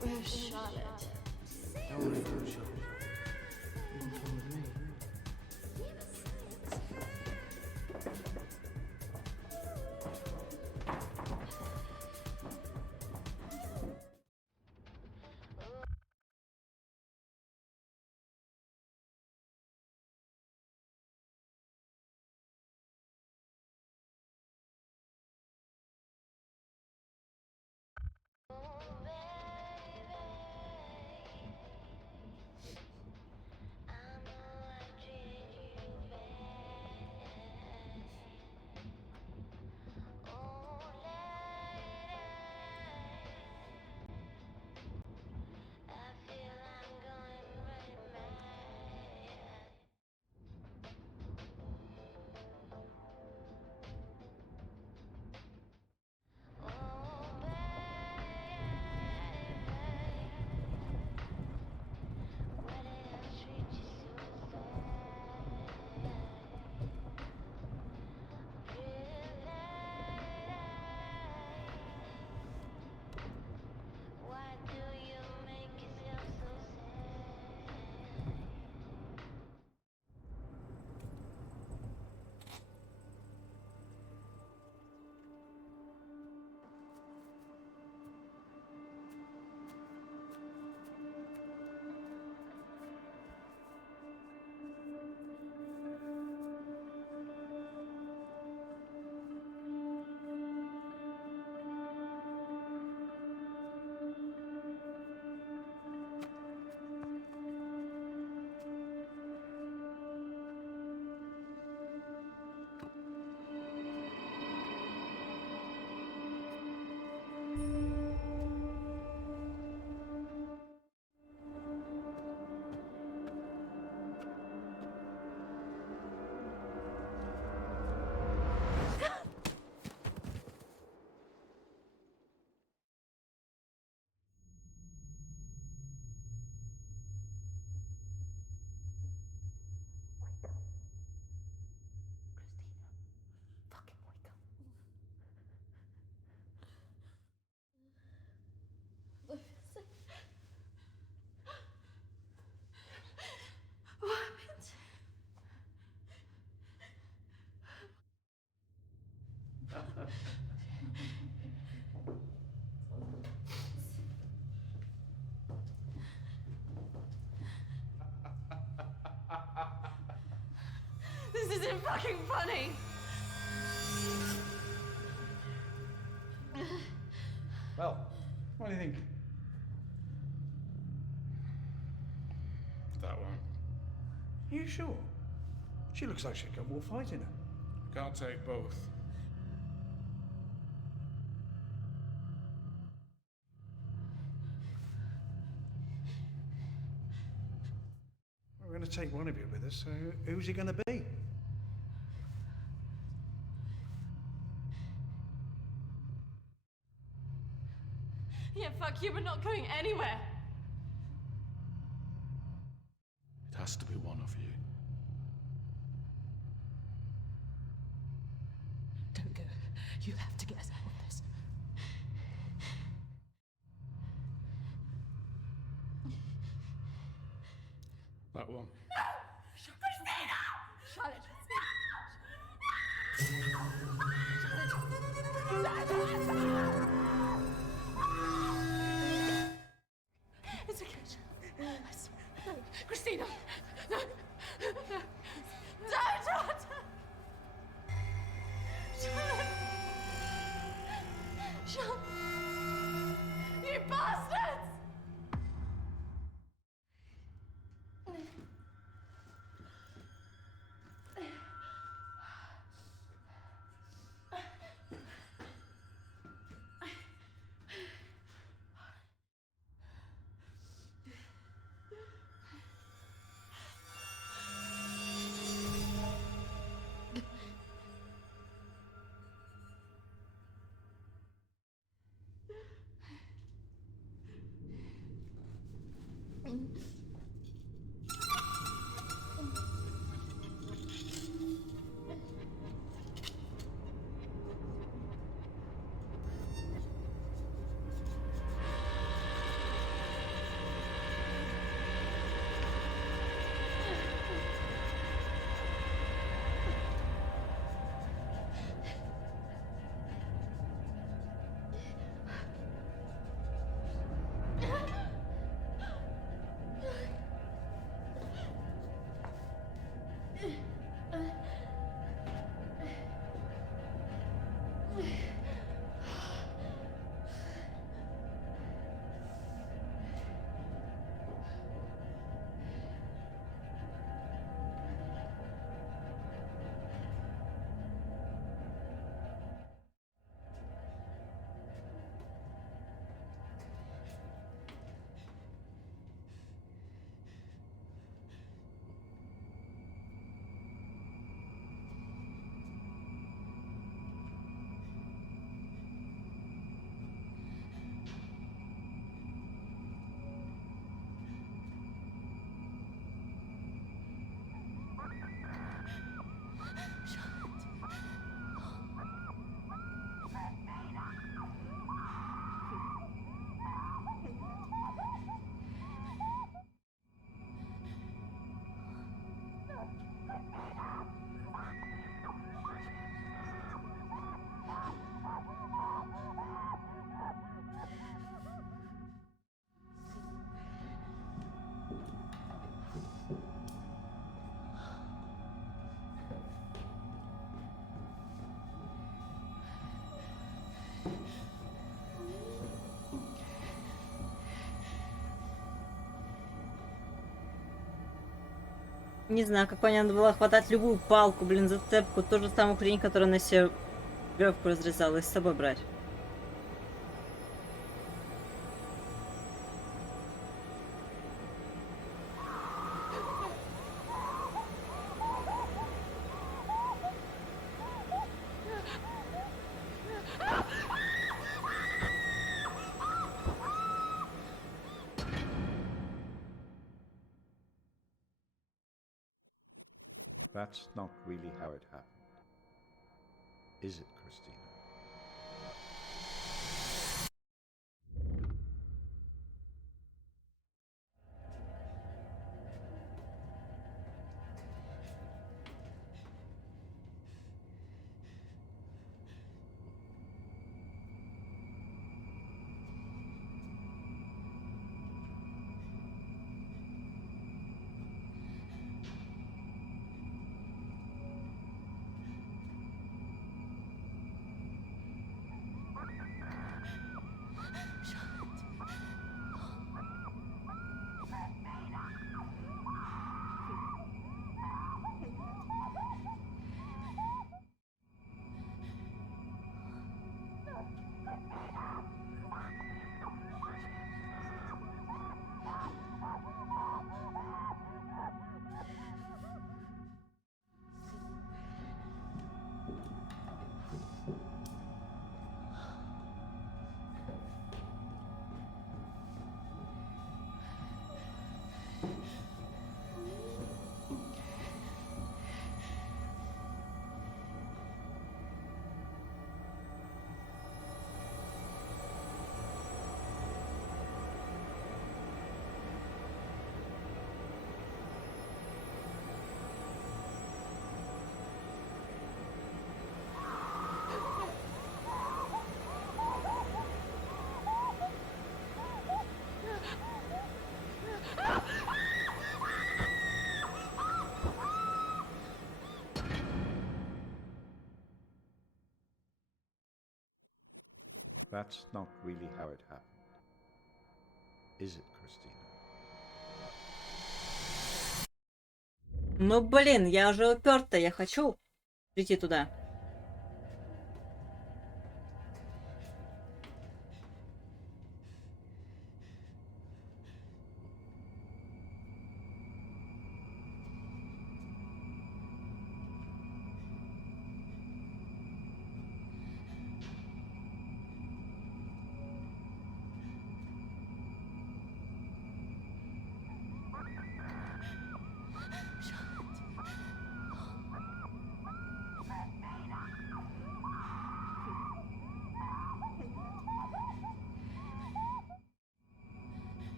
Where's Charlotte? Don't worry about Charlotte. You can come with me. isn't fucking funny. Well, what do you think? That one. Are you sure? She looks like she'd got more fight in her. Can't take both. We're going to take one of you with us, so who's he going to be? Yeah, fuck you, we're not going anywhere. It has to be one of you. Don't go. You have to get us out of this. That one. Christina! Charlotte. It's okay. I swear. No. Christina! No! No! Don't! Charlotte! Charlotte! You bastards! Не знаю, какой надо было хватать любую палку, блин, зацепку, ту же самую хрень, которую на себе веревку разрезала, и с собой брать. That's not really how it happened. Is it, Christina? That's not really how it happened. Is it, Christina? Ну, блин, я уже уперта, я хочу прийти туда.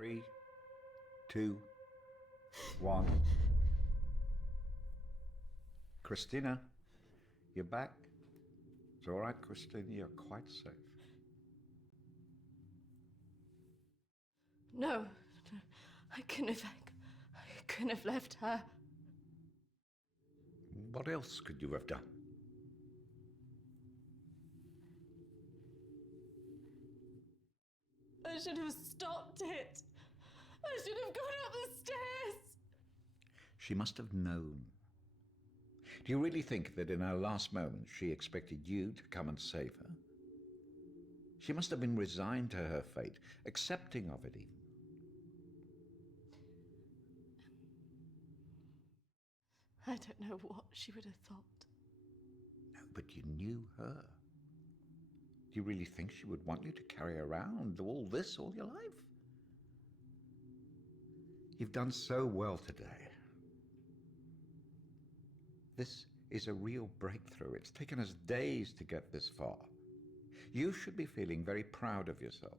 Three, two, one. Christina, you're back. It's all right, Christina, you're quite safe. No, I couldn't have left her. What else could you have done? I should have stopped it. I should have gone up the stairs. She must have known. Do you really think that in her last moments she expected you to come and save her? She must have been resigned to her fate, accepting of it even. I don't know what she would have thought. No, but you knew her. Do you really think she would want you to carry around all this all your life? You've done so well today. This is a real breakthrough. It's taken us days to get this far. You should be feeling very proud of yourself.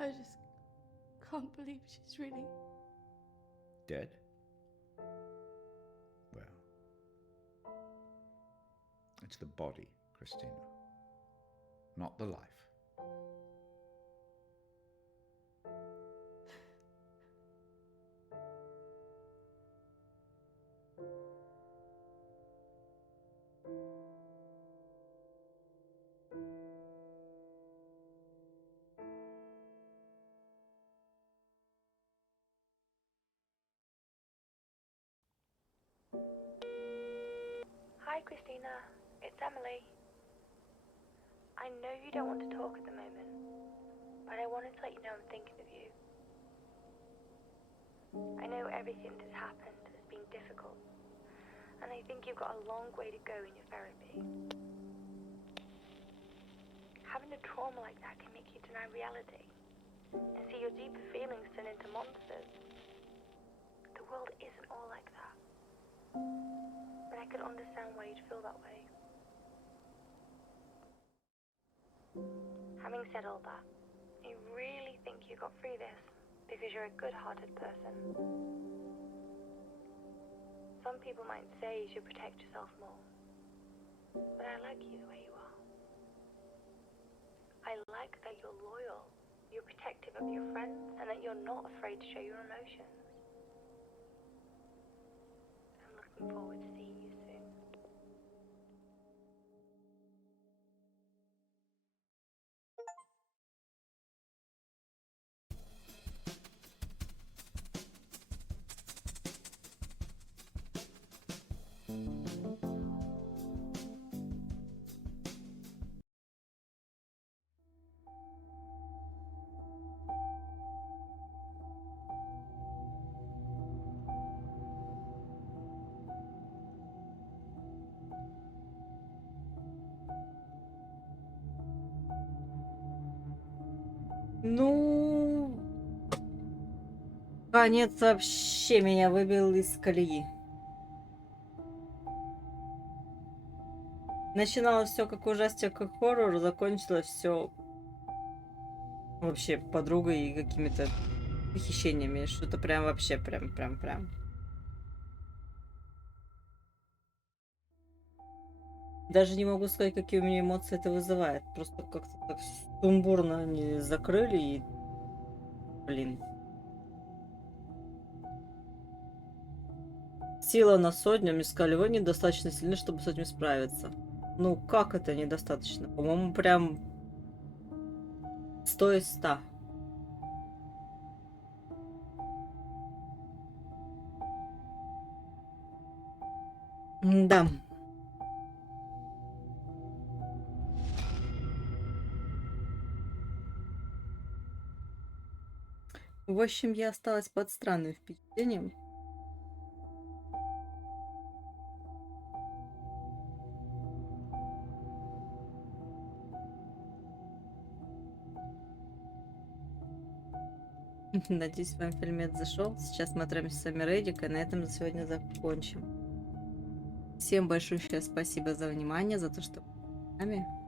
I just can't believe she's really... Dead? Well, it's the body, Christina, not the life. Hi, Christina. It's Emily. I know you don't want to talk at the moment, but I wanted to let you know I'm thinking of you. I know everything that's happened has been difficult, and I think you've got a long way to go in your therapy. Having a trauma like that can make you deny reality and see your deeper feelings turn into monsters. The world isn't all like that. But I could understand why you'd feel that way. Having said all that, I really you got through this because you're a good-hearted person. Some people might say you should protect yourself more, but I like you the way you are. I like that you're loyal, you're protective of your friends, and that you're not afraid to show your emotions. I'm looking forward to seeing you soon. Ну, конец вообще меня выбил из колеи. Начиналось все как ужастик, как хоррор, закончилось все вообще подругой и какими-то похищениями. Что-то прям вообще прям. Даже не могу сказать, какие у меня эмоции это вызывает. Просто как-то так сумбурно они закрыли и... Блин. Сила на сотню, мне сказали, вы недостаточно сильны, чтобы с этим справиться. Ну, как это недостаточно? По-моему, прям 100 из 100. Да. В общем, я осталась под странным впечатлением. Надеюсь, вам фильмец зашел. Сейчас смотрим с вами Редик, и на этом сегодня закончим. Всем большое спасибо за внимание, за то, что вы с нами.